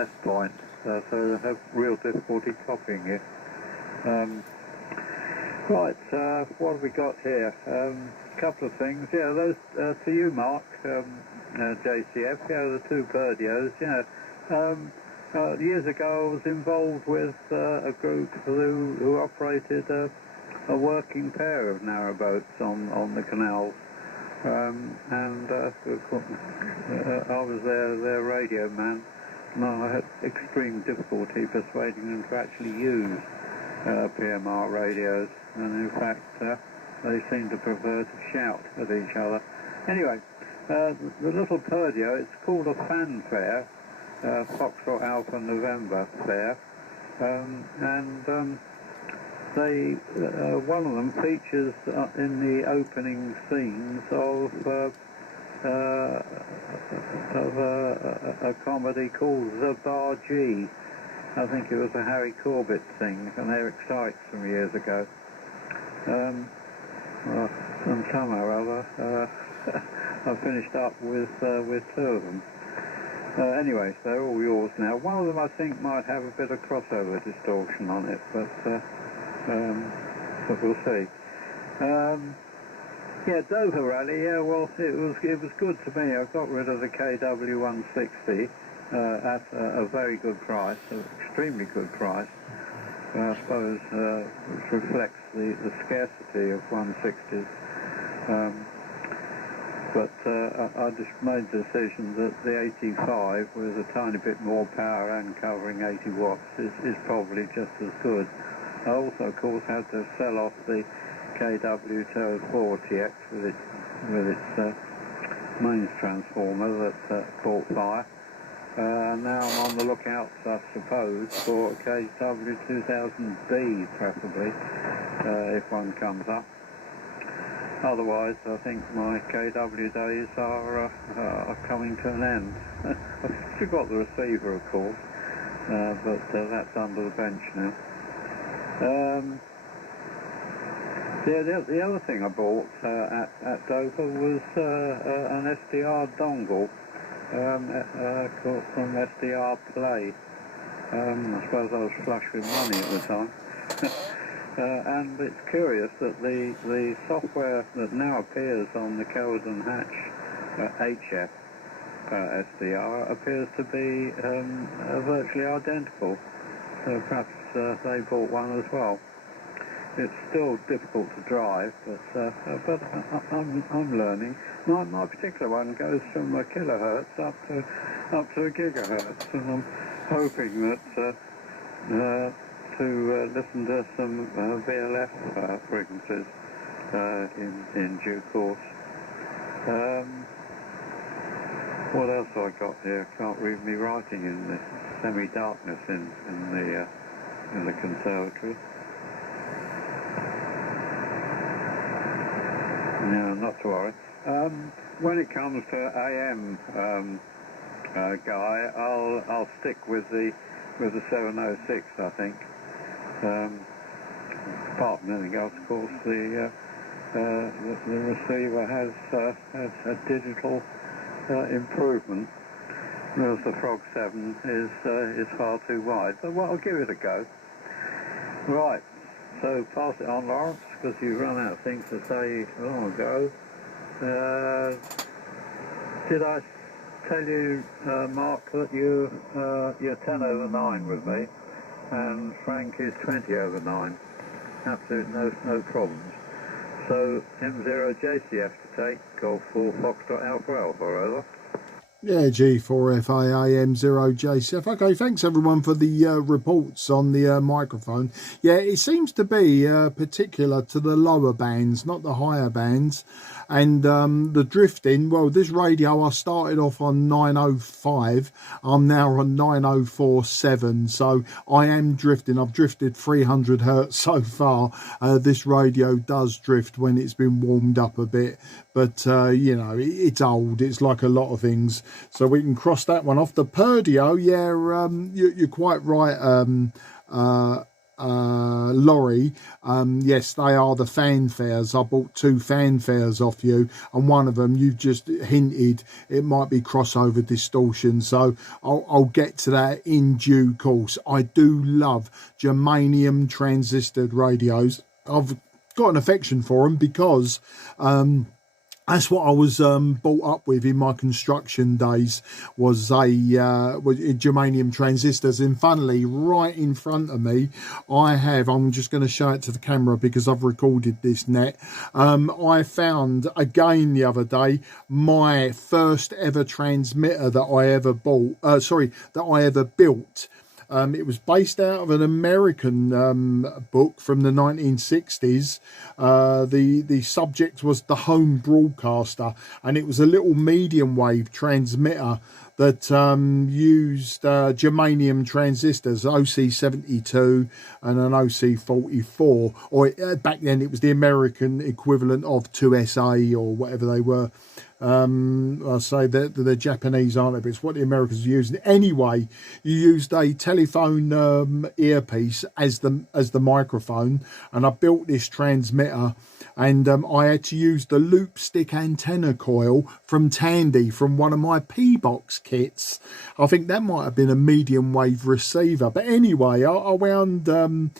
S point. So I have real difficulty copying it. Right, what have we got here? A couple of things. Yeah, those to you, Mark, JCF. Yeah, the two Birdios. Yeah, years ago I was involved with a group who operated a working pair of narrowboats on the canals, and I was their radio man. No, I had extreme difficulty persuading them to actually use PMR radios, and in fact they seem to prefer to shout at each other. Anyway, the little Birdio, it's called a fanfare, Foxtrot Alpha November fair, and they one of them features in the opening scenes of a comedy called The Bar G. I think it was a Harry Corbett thing, an Eric Sykes from years ago. And somehow or other, I finished up with two of them. Anyway, so they're all yours now. One of them I think might have a bit of crossover distortion on it, but we'll see. Yeah, Dover Rally, yeah, well, it was good to me. I got rid of the KW 160 at a very good price, an extremely good price. I suppose which reflects the scarcity of 160s. But I just made the decision that the 85 with a tiny bit more power and covering 80 watts is probably just as good. I also, of course, had to sell off the KW 204TX with its mains transformer that caught fire. Now I'm on the lookout, I suppose, for a KW 2000B preferably, if one comes up. Otherwise, I think my KW days are coming to an end. I've still got the receiver, of course, but that's under the bench now. The other thing I bought at Dover was an SDR dongle from SDR Play. I suppose I was flush with money at the time. And it's curious that the software that now appears on the Kelvin Hatch HF SDR appears to be virtually identical. So perhaps they bought one as well. It's still difficult to drive, but I'm learning. My particular one goes from a kilohertz up to a gigahertz, and I'm hoping that to listen to some VLF frequencies in due course. What else have I got here? Can't read me writing in this semi-darkness in the conservatory. No, not to worry. When it comes to AM guy, I'll stick with the 706, I think. Apart from anything else, of course, the receiver has a digital improvement, whereas the Frog 7 is far too wide. But well, I'll give it a go. Right. So pass it on, Lawrence, because you've run out of things to say long ago. Did I tell you, Mark, that you're 10 over 9 with me, and Frank is 20 over 9. Absolutely no problems. So M0JCF to take, Golf 4 Foxtrot Alpha Alpha, over. Yeah, G4FAAM0JCF. Okay, thanks everyone for the reports on the microphone. Yeah, it seems to be particular to the lower bands, not the higher bands. And the drifting, well, this radio I started off on 905. I'm now on 9047. So I am drifting. I've drifted 300 hertz so far. This radio does drift when it's been warmed up a bit. But, you know, it's old. It's like a lot of things. So we can cross that one off. The Perdio, yeah, you're quite right, Laurie. Yes, they are the fanfares. I bought 2 fanfares off you, and one of them you've just hinted it might be crossover distortion. So I'll get to that in due course. I do love germanium transistored radios. I've got an affection for them because that's what I was brought up with in my construction days, was germanium transistors. And funnily, right in front of me, I'm just going to show it to the camera because I've recorded this net. I found again the other day my first ever transmitter that I ever bought. That I ever built. It was based out of an American book from the 1960s. The subject was the home broadcaster, and it was a little medium wave transmitter that used germanium transistors, OC72 and an OC44, or back then it was the American equivalent of 2SA or whatever they were. I'll say that the Japanese aren't, but it's what the Americans are using. Anyway, you used a telephone earpiece as the microphone, and I built this transmitter, and I had to use the loop stick antenna coil from Tandy from one of my P-Box kits. I think that might have been a medium wave receiver, but anyway, I wound a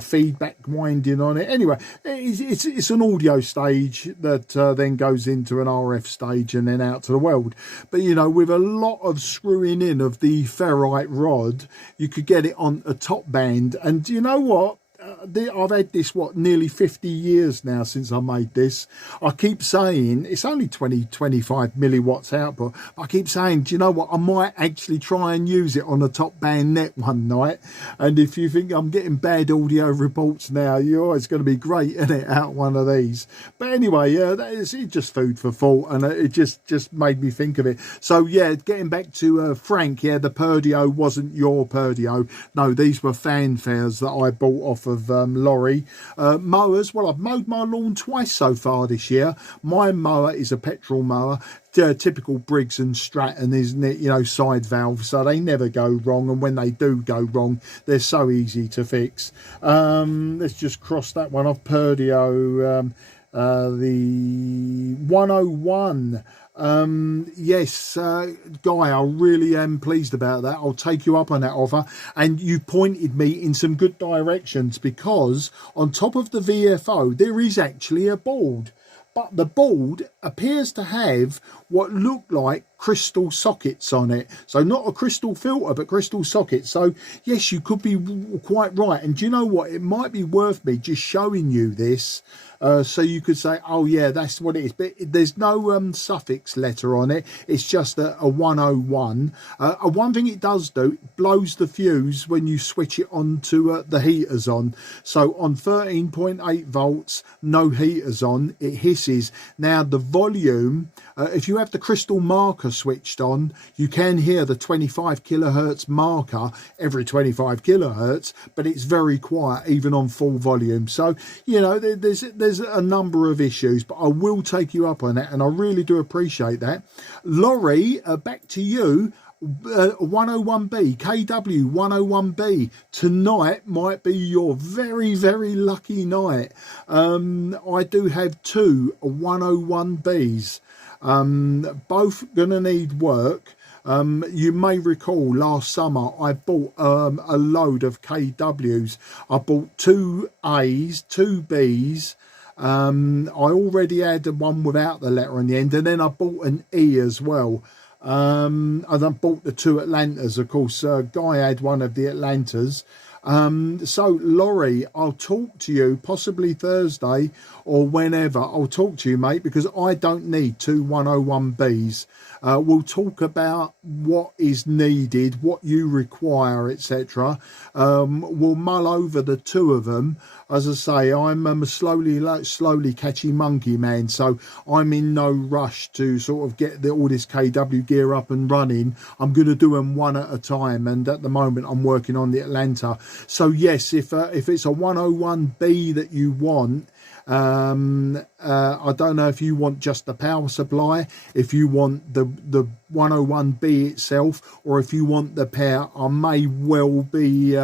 feedback winding on it. Anyway, it's an audio stage that then goes into an RF stage and then out to the world. But with a lot of screwing in of the ferrite rod, you could get it on a top band. And you know what? I've had this, nearly 50 years now since I made this. I keep saying, it's only 25 milliwatts output, but I keep saying, do you know what, I might actually try and use it on a top band net one night. And if you think I'm getting bad audio reports now, it's going to be great, isn't it, out one of these. But anyway, that is just food for thought, and it just made me think of it. So yeah, getting back to Frank, the Perdio wasn't your Perdio. No, these were fanfares that I bought off of Laurie. Mowers, well, I've mowed my lawn twice so far this year. My mower is a petrol mower, typical Briggs and Stratton, isn't it? Side valve, so they never go wrong, and when they do go wrong, they're so easy to fix. Let's just cross that one off. Perdio, the 101. Yes, Guy, I really am pleased about that. I'll take you up on that offer, and you pointed me in some good directions, because on top of the VFO there is actually a board, but the board appears to have what look like crystal sockets on it. So not a crystal filter, but crystal sockets. So yes, you could be quite right. And do you know what, it might be worth me just showing you this, so you could say, oh yeah, that's what it is. But there's no suffix letter on it. It's just a 101. One thing it does do, it blows the fuse when you switch it on to the heaters on. So on 13.8 volts, no heaters on, it hisses. Now the volume, if you have the crystal marker switched on, you can hear the 25 kilohertz marker every 25 kilohertz, but it's very quiet even on full volume. So there's a number of issues, but I will take you up on that, and I really do appreciate that. Laurie, back to you. 101B, KW 101B. Tonight might be your very, very lucky night. I do have 2 101Bs. Both gonna need work. You may recall last summer I bought a load of KWs. I bought 2 A's, 2 B's, I already had the one without the letter on the end, and then I bought an E as well. And I bought the two Atlantas, of course. Guy had one of the Atlantas. So Laurie, I'll talk to you possibly Thursday or whenever. I'll talk to you, mate, because I don't need two 101Bs. We'll talk about what is needed, what you require, etc. We'll mull over the two of them. As I say, I'm a slowly catchy monkey, man, so I'm in no rush to sort of get all this KW gear up and running. I'm going to do them one at a time, and at the moment I'm working on the Atlanta. So yes, if it's a 101B that you want, I don't know if you want just the power supply, if you want the 101B itself, or if you want the power. I may well be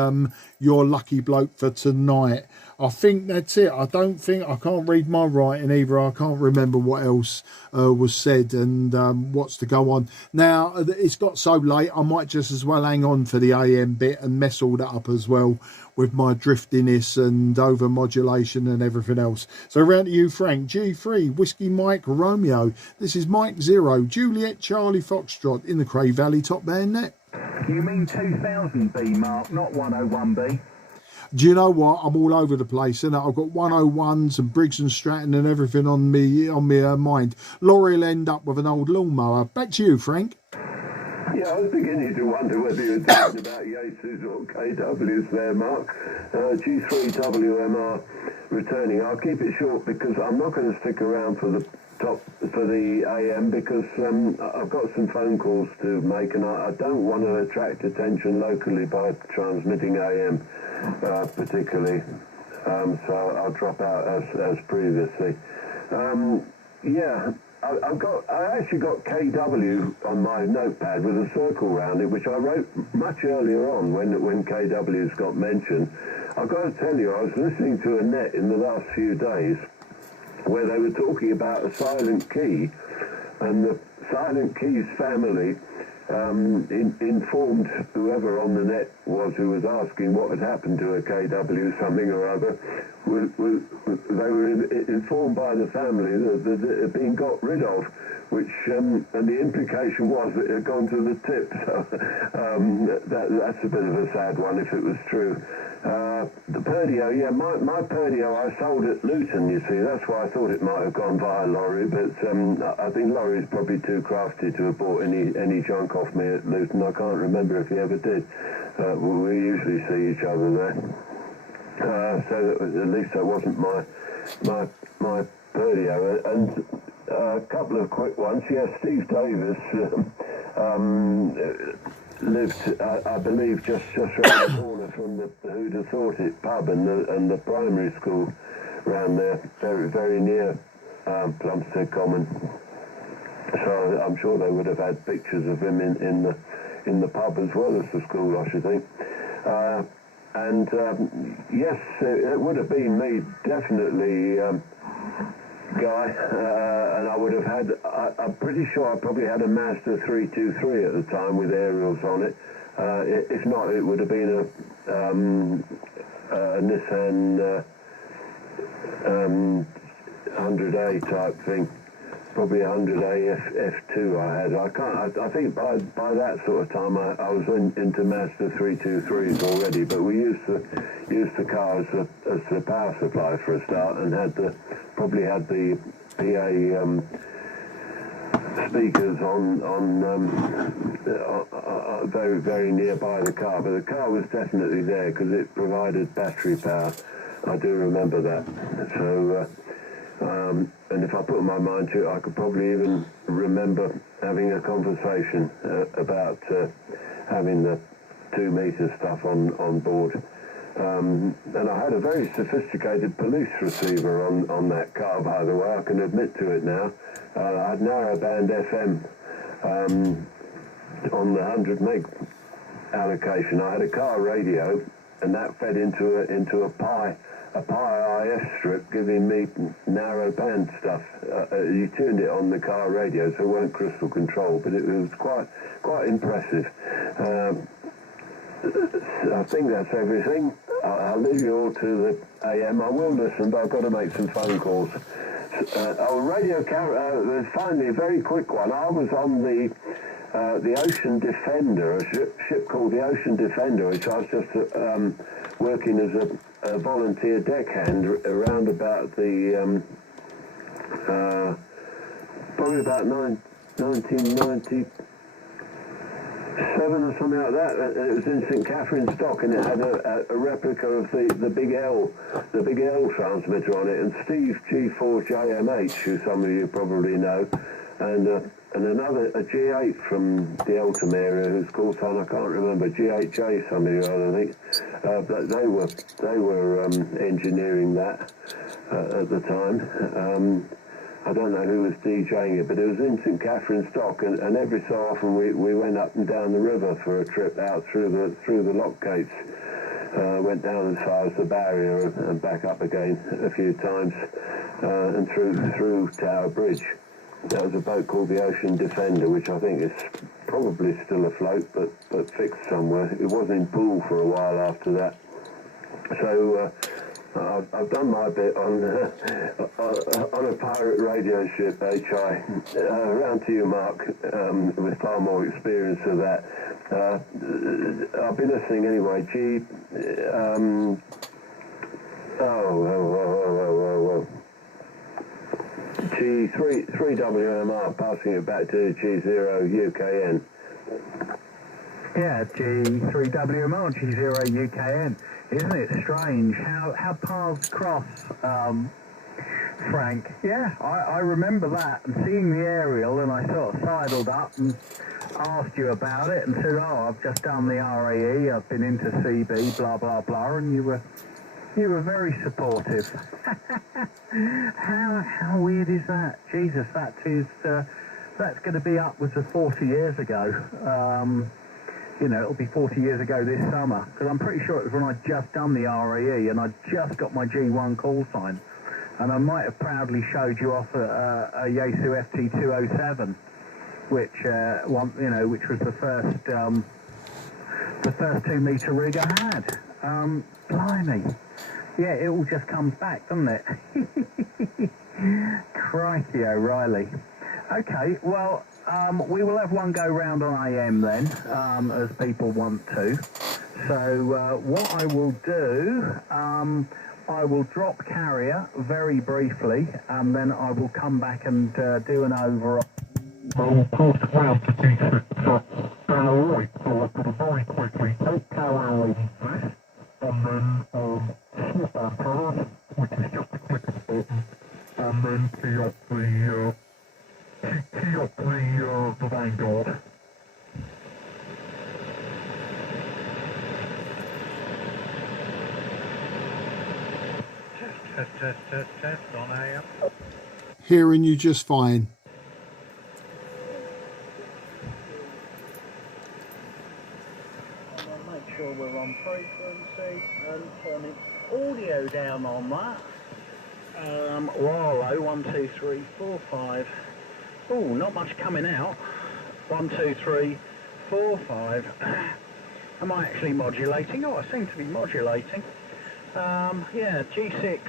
your lucky bloke for tonight. I think that's it. I can't read my writing either. I can't remember what else was said and what's to go on. Now, it's got so late, I might just as well hang on for the AM bit and mess all that up as well with my driftiness and over modulation and everything else. So round to you, Frank. G3, Whiskey Mike Romeo. This is Mike 0, Juliet Charlie Foxtrot in the Cray Valley Top Band Net. You mean 2000B, Mark, not 101B? Do you know what? I'm all over the place, and I've got 101s and Briggs and Stratton and everything on me mind. Laurie will end up with an old lawnmower. Back to you, Frank. Yeah, I was beginning to wonder whether you were talking about Yates' or KW's there, Mark. G3WMR returning. I'll keep it short because I'm not going to stick around for the AM because I've got some phone calls to make, and I don't want to attract attention locally by transmitting AM particularly. So I'll drop out as previously. Yeah. I actually got KW on my notepad with a circle around it, which I wrote much earlier on when KW's got mentioned. I've got to tell you, I was listening to a net in the last few days where they were talking about a silent key, and the silent keys family informed whoever on the net was who was asking what had happened to a KW something or other. They were informed by the family that it had been got rid of, which and the implication was that it had gone to the tip. So that's a bit of a sad one if it was true. The Perdio, yeah, my Perdio I sold at Luton, you see. That's why I thought it might have gone via Laurie, but I think Laurie's probably too crafty to have bought any junk off me at Luton. I can't remember if he ever did. We usually see each other there. So at least that wasn't my Perdio. And a couple of quick ones. Yeah, Steve Davis lived, I believe, just around the corner from the Who'd Have Thought It pub and the primary school around there, very, very near Plumstead Common. So I'm sure they would have had pictures of him in the pub as well as the school, I should think. And yes, it would have been me, definitely, Guy, and I would have had, I'm pretty sure I probably had a Mazda 323 at the time with aerials on it. If not, it would have been a Nissan 100A type thing. Probably 100A F2 I had. I think by that sort of time I was into Mazda 323s already, but we used the car as the power supply for a start, and probably had the PA speakers on very, very nearby the car, but the car was definitely there because it provided battery power. I do remember that. So. And if I put my mind to it, I could probably even remember having a conversation about having the 2 meter stuff on board. And I had a very sophisticated police receiver on that car, by the way. I can admit to it now. I had narrowband FM on the 100 meg allocation. I had a car radio, and that fed into a Pi IF strip, giving me narrow band stuff. You tuned it on the car radio, so it weren't crystal control, but it was quite impressive. I think that's everything. I'll leave you all to the AM. I will listen, but I've got to make some phone calls. Finally, a very quick one. I was on the Ocean Defender, a ship called the Ocean Defender, which I was just working as a volunteer deckhand around about the probably about 1997 or something like that. It was in St Catherine's Dock, and it had a replica of the Big L transmitter on it, and Steve G4JMH, who some of you probably know, and another, a G8 from the Eltham area, whose call sign I can't remember, GHJ somebody or other, I think. But they were engineering that at the time. I don't know who was DJing it, but it was in St Catherine's Dock, and every so often we went up and down the river for a trip out through the lock gates. Went down as far as the barrier and back up again a few times, and through Tower Bridge. That was a boat called the Ocean Defender, which I think is probably still afloat, but fixed somewhere. It was in Poole for a while after that. So I've done my bit on a pirate radio ship, HI. Around to you, Mark, with far more experience of that. I'll be listening anyway. G3WMR, passing it back to G0UKN. Yeah, G3WMR, G0UKN. Isn't it strange how paths cross, Frank? Yeah, I remember that, and seeing the aerial, and I sort of sidled up and asked you about it and said, oh, I've just done the RAE, I've been into CB, blah, blah, blah, and you were very supportive. How weird is that? Jesus, that's going to be upwards of 40 years ago. You know, it'll be 40 years ago this summer, because I'm pretty sure it was when I'd just done the RAE and I'd just got my G1 call sign, and I might have proudly showed you off a Yaesu FT207, which which was the first 2 metre rig I had. Blimey. Yeah, it all just comes back, doesn't it? Crikey O'Reilly. Okay, well, we will have one go round on AM then, as people want to. So what I will do, I will drop carrier very briefly, and then I will come back and do an overall. I will pass round to G6 Alright, so I'll put it very quickly, take power on this, and then swap antennas, which is just the quickest button, and then key up the Vanguard. Test on AM. Hearing you just fine. Make sure we're on frequency and turning audio down on that. Wallow, 1, 2, 3, 4, 5. Oh, not much coming out. 1, 2, 3, 4, 5. Am I actually modulating? Oh, I seem to be modulating. Yeah, G6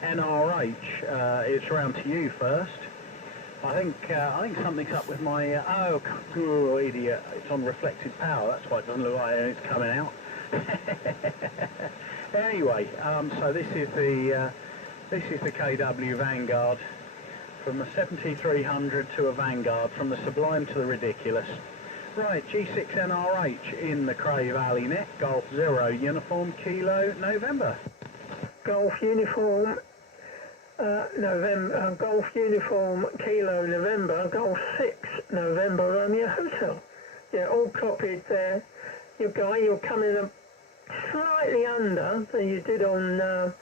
NRH. It's round to you first. I think something's up with my. Oh, idiot! It's on reflected power. That's why it doesn't look like it's coming out. Anyway, so this is the KW Vanguard, from a 7300 to a Vanguard, from the sublime to the ridiculous. Right, G6 NRH in the Cray Valley net, Golf 0 Uniform Kilo November. Golf Uniform November, Golf Uniform Kilo November, Golf 6 November Romeo Hotel. Yeah, all copied there. You're coming up slightly under than you did on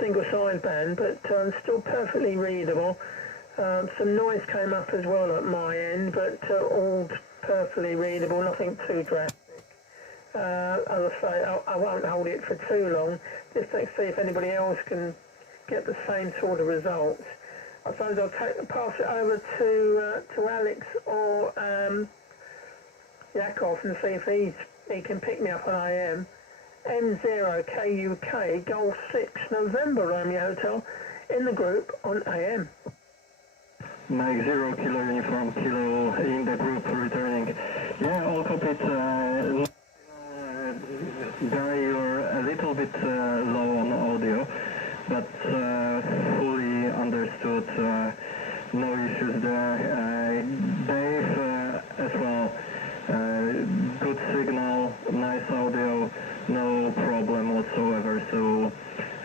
single sideband, but still perfectly readable. Some noise came up as well at my end, but all perfectly readable, nothing too drastic. As I say, I won't hold it for too long, just to see if anybody else can get the same sort of results. I suppose I'll pass it over to Alex or Yakov and see if he can pick me up on AM. M0KUK Golf 6 November Romeo Hotel in the group on AM. Mike 0 Kilo Uniform Kilo in the group returning. Yeah, all copied. Guy, you're a little bit low on audio, but fully understood. No issues there. Dave as well. Good signal, nice audio, no problem whatsoever. So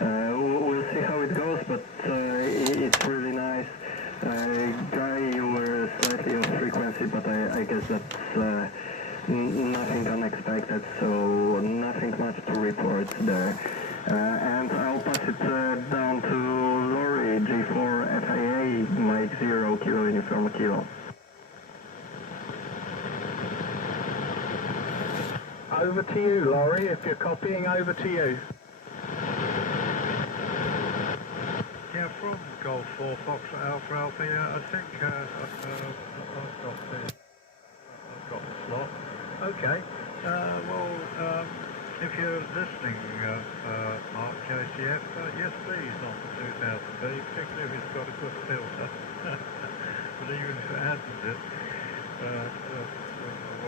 we'll see how it goes, but it's really nice. Guy, you were slightly off frequency, but I guess that's nothing unexpected, so nothing much to report there. And I'll pass it down to Laurie, G4 FIA, Mike 0 Kilo Uniform Kilo. Over to you, Laurie, if you're copying, over to you. Yeah, from Golf 4 Foxtrot Alpha Alpha, I think I've got the slot. Okay, if you're listening, Mark JCF, yes please on the 2000B, particularly if it's got a good filter. But even if it hasn't, there are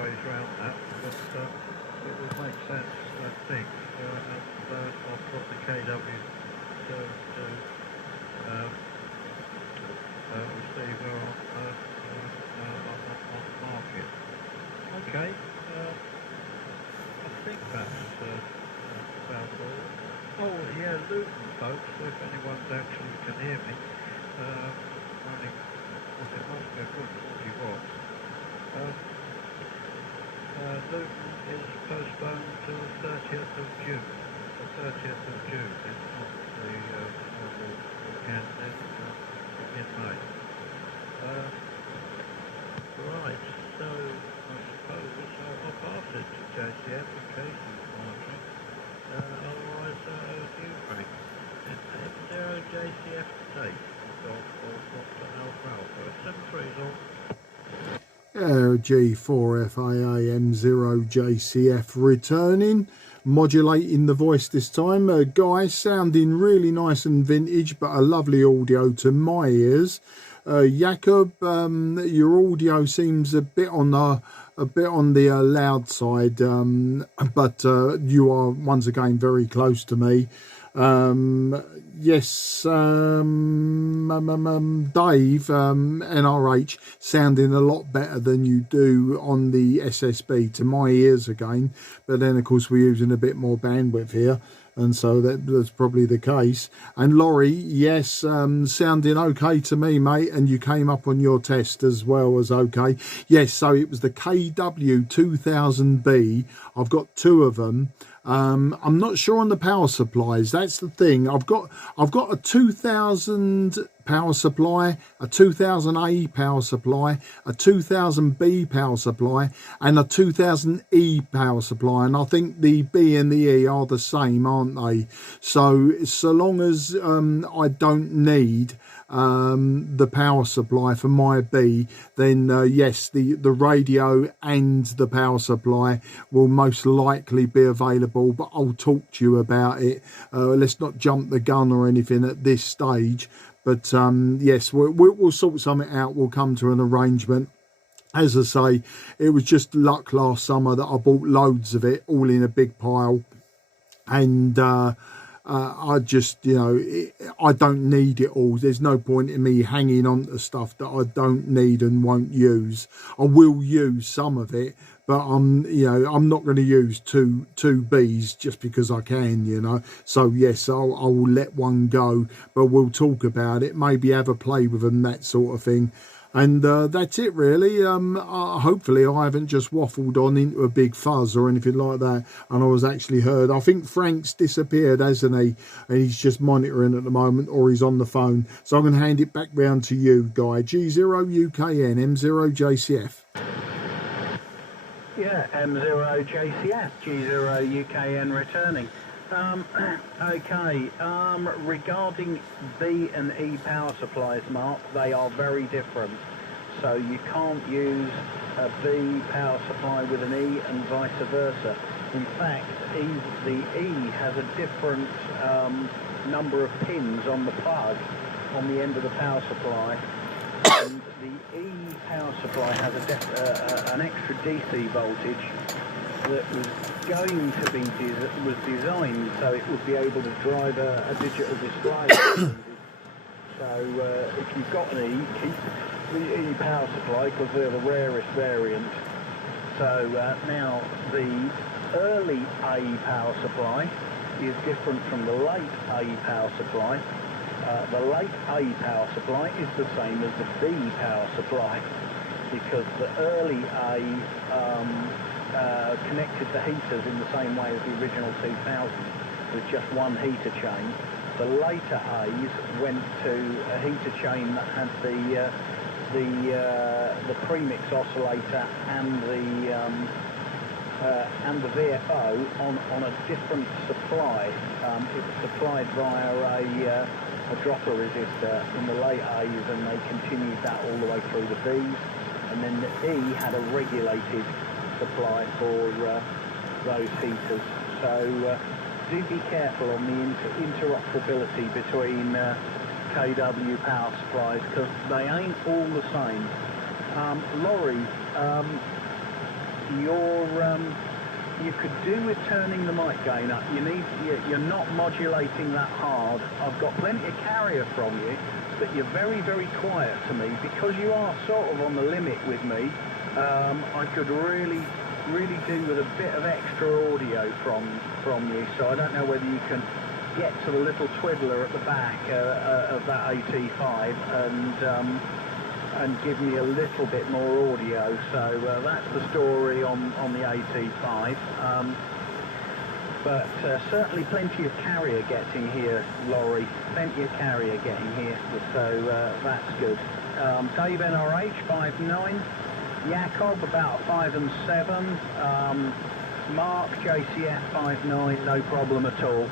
ways around that, but it will make sense, I think. And I'll put the KW to receiver on the market. Okay, I think that's about all. Oh yeah, Luton folks, if anyone actually can hear me, running, well, it must be a good 40 watts. Luton is postponed to the 30th of June. The 30th of June, it's not the normal weekend in May. Right, so I suppose I'll pass it to JCF in case he's monitoring. Otherwise, over to you, Frank. M0 JCF tape. Golf 4 Alpha Alpha. 73's on. G4FAA M0JCF returning, modulating the voice this time. Guy sounding really nice and vintage, but a lovely audio to my ears. Jakob, your audio seems a bit on the loud side, but you are once again very close to me. Yes, Dave, NRH, sounding a lot better than you do on the SSB to my ears again, but then of course we're using a bit more bandwidth here, and so that's probably the case. And Laurie, yes, sounding okay to me, mate, and you came up on your test as well as okay. Yes, so it was the KW 2000B. I've got two of them. I'm not sure on the power supplies. That's the thing. I've got a 2000 power supply, a 2000A power supply, a 2000B power supply, and a 2000E power supply. And I think the B and the E are the same, aren't they? So long as I don't need the power supply for my B, then yes, the radio and the power supply will most likely be available, but I'll talk to you about it. Let's not jump the gun or anything at this stage, but yes, we'll sort something out. We'll come to an arrangement. As I say, it was just luck last summer that I bought loads of it all in a big pile, and I just, I don't need it all. There's no point in me hanging on to stuff that I don't need and won't use. I will use some of it, but I'm not going to use two Bs just because I can, So yes, I'll let one go, but we'll talk about it. Maybe have a play with them, that sort of thing. And that's it really. Hopefully I haven't just waffled on into a big fuzz or anything like that, and I was actually heard. I think Frank's disappeared, hasn't he? And he's just monitoring at the moment, or he's on the phone. So I'm going to hand it back round to you, Guy. G0UKN, M0JCF. Yeah, M0JCF, G0UKN returning. Okay, regarding B and E power supplies, Mark, they are very different. So you can't use a B power supply with an E and vice versa. In fact, the E has a different number of pins on the plug on the end of the power supply, and the E power supply has an extra DC voltage that was going to be was designed so it would be able to drive a digital display. So if you've got an E, keep the E power supply because they're the rarest variant. So now the early A power supply is different from the late A power supply. The late A power supply is the same as the B power supply because the early A connected the heaters in the same way as the original 2000 with just one heater chain. The later A's went to a heater chain that had the premix oscillator and the VFO on a different supply. It was supplied via a dropper resistor in the late A's, and they continued that all the way through the B's, and then the E had a regulated supply for those heaters. So do be careful on the interoperability between KW power supplies because they ain't all the same. Laurie, you could do with turning the mic gain up. You're not modulating that hard. I've got plenty of carrier from you, but you're very, very quiet to me because you are sort of on the limit with me. I could really do with a bit of extra audio from you. So I don't know whether you can get to the little twiddler at the back of that AT5 and give me a little bit more audio. So that's the story on the AT5. But certainly plenty of carrier getting here, Laurie. Plenty of carrier getting here, so that's good. Dave NRH 5.9, Jakob about 5 and 7, Mark JCF 5.9, no problem at all.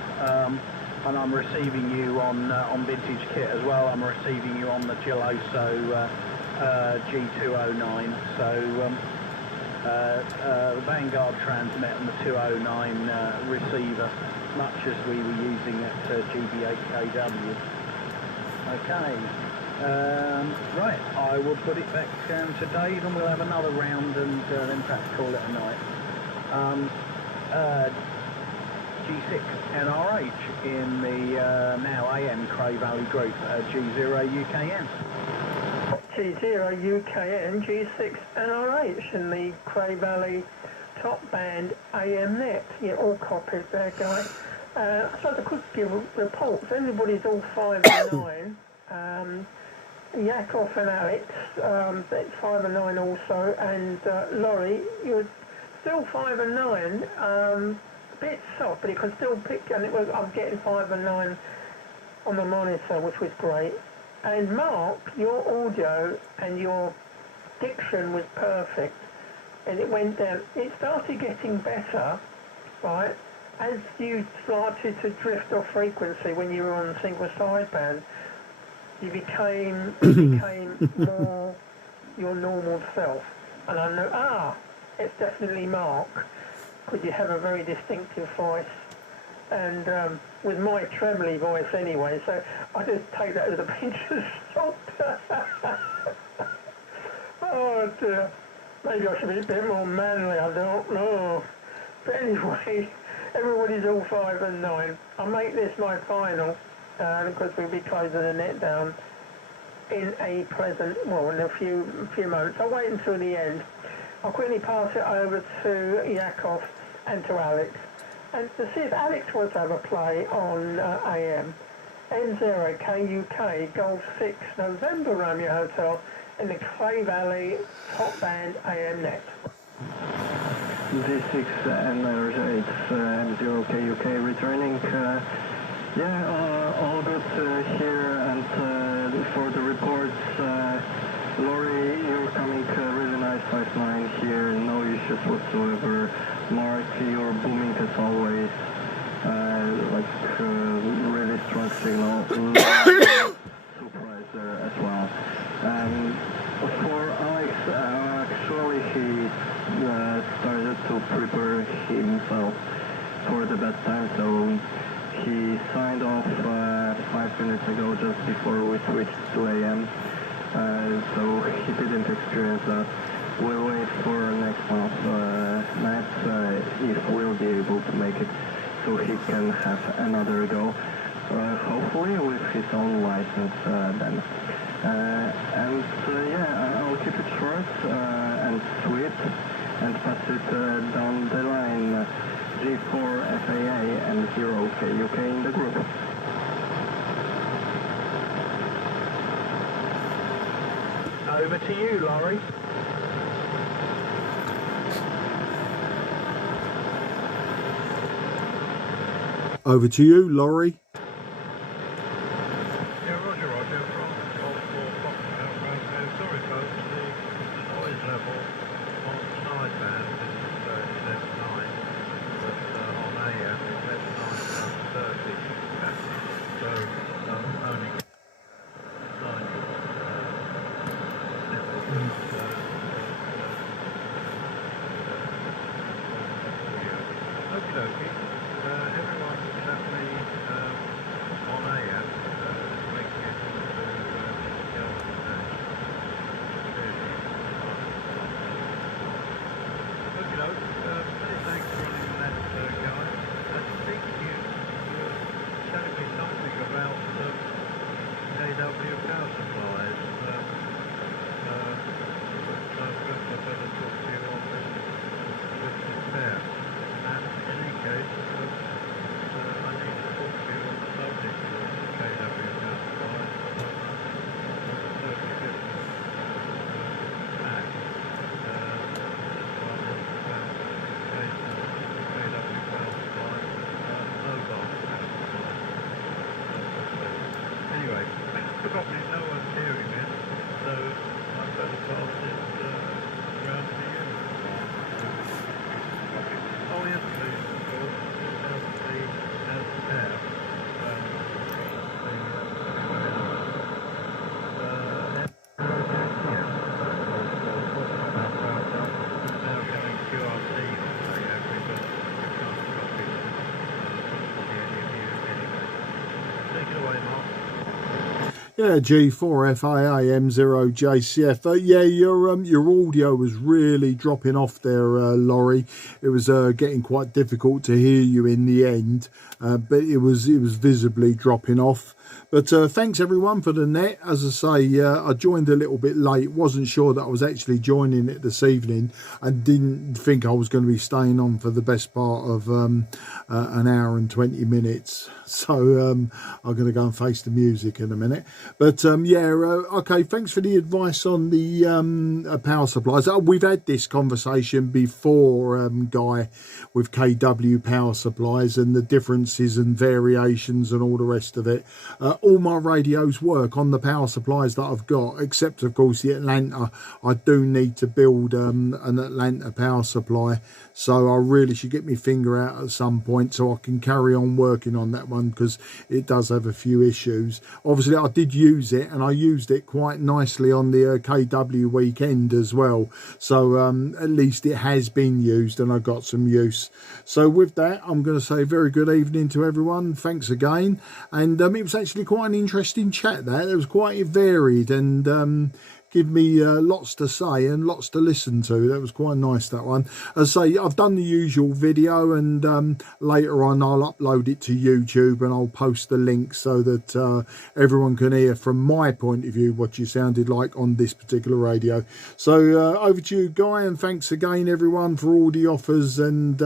And I'm receiving you on vintage kit as well. I'm receiving you on the Geloso G209. So the Vanguard transmit and the 209 receiver, much as we were using at GB8KW. Okay, right, I will put it back to Dave and we'll have another round and then perhaps call it a night. G6 NRH in the now AM Cray Valley group, G0 UKN. G0 UKN, G6 NRH in the Cray Valley top band AM net. Yeah, all copies there, guys. I suppose I could give reports. Everybody's all 5 and 9. Yakov and Alex, that's 5 and 9 also, and Laurie, you're still 5 and 9. A bit soft, but you can still pick, and I'm getting 5 and 9 on the monitor, which was great. And Mark, your audio and your diction was perfect, and it went down. It started getting better, right, as you started to drift off frequency when you were on single sideband. You became more your normal self, and I know, it's definitely Mark, because you have a very distinctive voice, and with my trembly voice anyway, so I just take that as a pinch of salt. Oh dear, maybe I should be a bit more manly, I don't know. But anyway, everybody's all 5 and 9. I'll make this my final, because we'll be closing the net down in a in a few moments. I'll wait until the end. I'll quickly pass it over to Yakov and to Alex, and to see if Alex wants to have a play on AM. N0 KUK Golf 6 November Romeo Hotel in the Cray Valley top band AM net. D6 NRH M0 KUK returning. All good here, and for the reports, Laurie, you're coming really nice 5.9 here, no issues whatsoever. Mark, you're booming as always, really strong signal. Surprise there as well. For Alex, actually he started to prepare himself ticket so he can have another go, hopefully with his own license then. Yeah, I'll keep it short and sweet and pass it down the line. G4 FAA and 0KUK in the group. Over to you, Laurie. Over to you, Laurie. Yeah, Roger, from Old 4 Foxtrot Road. Sorry folks, the noise level on sideband is S9, but on AM it's S9 +30. So only Okie dokie. Everyone except me on AM making it to Okie doke. Many thanks for running that, guys. I think you were telling me something about KW power supplies. I better talk to you on this repair. And in any case, I need to talk to you on the subject of KW power supplies. On the 35th Act. KW power supplies, mobile power supplies. Anyway, probably no one's hearing this, so I'd better pass it round to you. Oh yes, please, of course. How's the pair? Now showing QRT on the average, but I can't copy any of you anyway. Take it away, Mark. Yeah, G4 FAA M0 JCF. Yeah, your audio was really dropping off there, Laurie. It was getting quite difficult to hear you in the end, but it was visibly dropping off. But thanks everyone for the net. As I say, I joined a little bit late. Wasn't sure that I was actually joining it this evening, and didn't think I was going to be staying on for the best part of an hour and 20 minutes. So I'm going to go and face the music in a minute. But okay, thanks for the advice on the power supplies. We've had this conversation before, Guy, with KW power supplies and the differences and variations and all the rest of it. All my radios work on the power supplies that I've got, except of course the Atlanta. I do need to build an Atlanta power supply, so I really should get my finger out at some point so I can carry on working on that one, because it does have a few issues. Obviously I did use it, and I used it quite nicely on the KW weekend as well, so at least it has been used and I got some use. So with that, I'm going to say very good evening to everyone. Thanks again. And it was actually quite an interesting chat there. It was quite varied and give me lots to say and lots to listen to. That was quite nice, that one. As I say, I've done the usual video, and later on I'll upload it to YouTube and I'll post the link so that everyone can hear from my point of view what you sounded like on this particular radio. So over to you, Guy, and thanks again everyone for all the offers and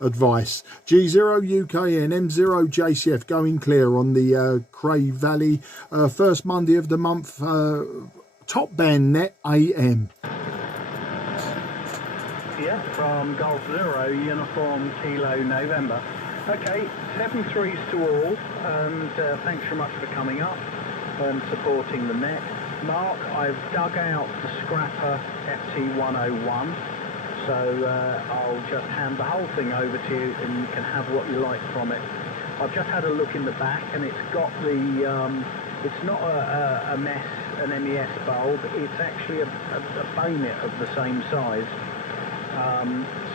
advice. G0 UKN M0 JCF going clear on the Cray Valley first Monday of the month top band net AM. Yeah, from Golf Zero, Uniform Kilo November. Okay, 7 threes to all, and thanks very much for coming up and supporting the net. Mark, I've dug out the scrapper FT101, so I'll just hand the whole thing over to you and you can have what you like from it. I've just had a look in the back, and it's got the, it's not a MES, an MES bulb, it's actually a bayonet of the same size.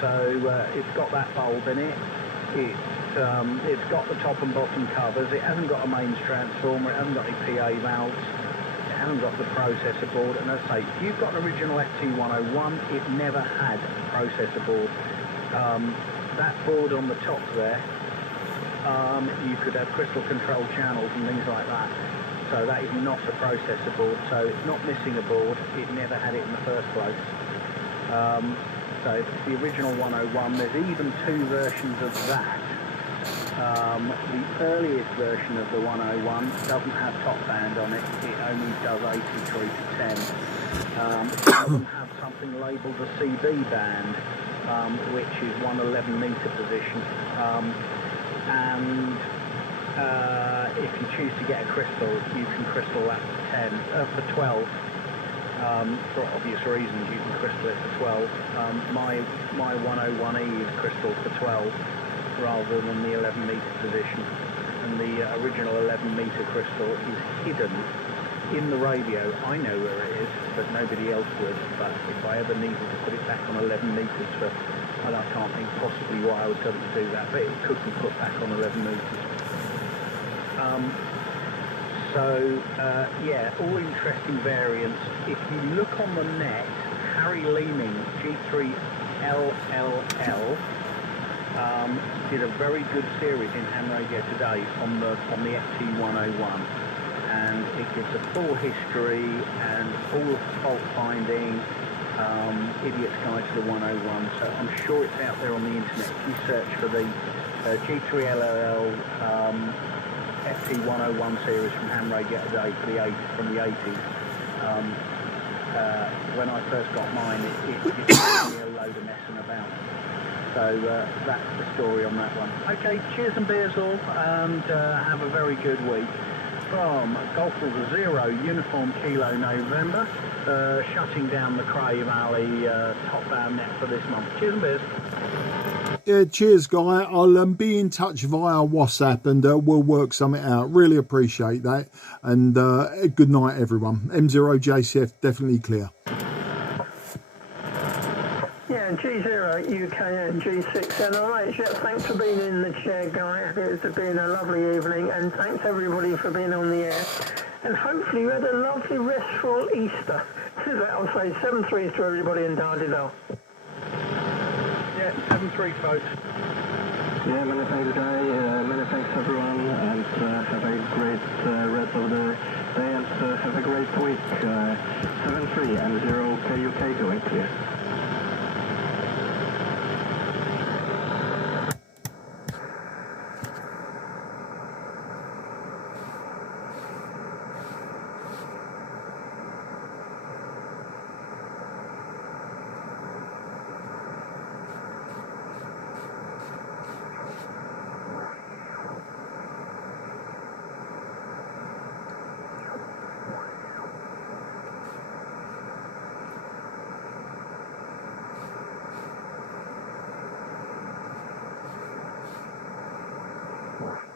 So it's got that bulb in it. It's got the top and bottom covers. It hasn't got a mains transformer. It hasn't got any PA valves. It hasn't got the processor board. And as I say, if you've got an original FT101, it never had a processor board. that board on the top there, you could have crystal control channels and things like that. So that is not a processor board, so it's not missing a board, it never had it in the first place. So it's the original 101, there's even two versions of that. The earliest version of the 101 doesn't have top band on it, it only does 83 to 10. It doesn't have something labelled a CB band, which is 111 metre position. And if you choose to get a crystal, you can crystal that for 12. For obvious reasons, you can crystal it for 12. My 101E is crystal for 12 rather than the 11 metre position. And the original 11 metre crystal is hidden in the radio. I know where it is, but nobody else would. But if I ever needed to put it back on 11 metres for, well, I can't think possibly why I would tell it to do that, but it could be put back on 11 metres. Yeah, all interesting variants. If you look on the net, Harry Leeming G3 LLL did a very good series in Ham Radio Today on the FT101, and it gives a full history and all of the fault finding, Idiot's Guide to the 101. So I'm sure it's out there on the internet. If you search for the G3 LLL FT101 series from Ham Radio Today from the 80s. When I first got mine, it gave me a load of messing about. So that's the story on that one. Okay, cheers and beers all, and have a very good week. From Golf Order 0, Uniform Kilo November, shutting down the Cray Valley top band net for this month. Cheers and beers. Yeah, cheers, Guy. I'll be in touch via WhatsApp and we'll work something out. Really appreciate that. And good night, everyone. M0JCF definitely clear. Yeah, G0 UK and G6 NRH. Yeah, thanks for being in the chair, Guy. It's been a lovely evening, and thanks everybody for being on the air. And hopefully you had a lovely, restful Easter. I'll say 7-3 to everybody in Dardidel. Yeah, 7-3, folks. Yeah, many thanks, Guy. Many thanks, everyone, and have a great rest of the day, and have a great week. 7-3 and 0 KUK going clear. What?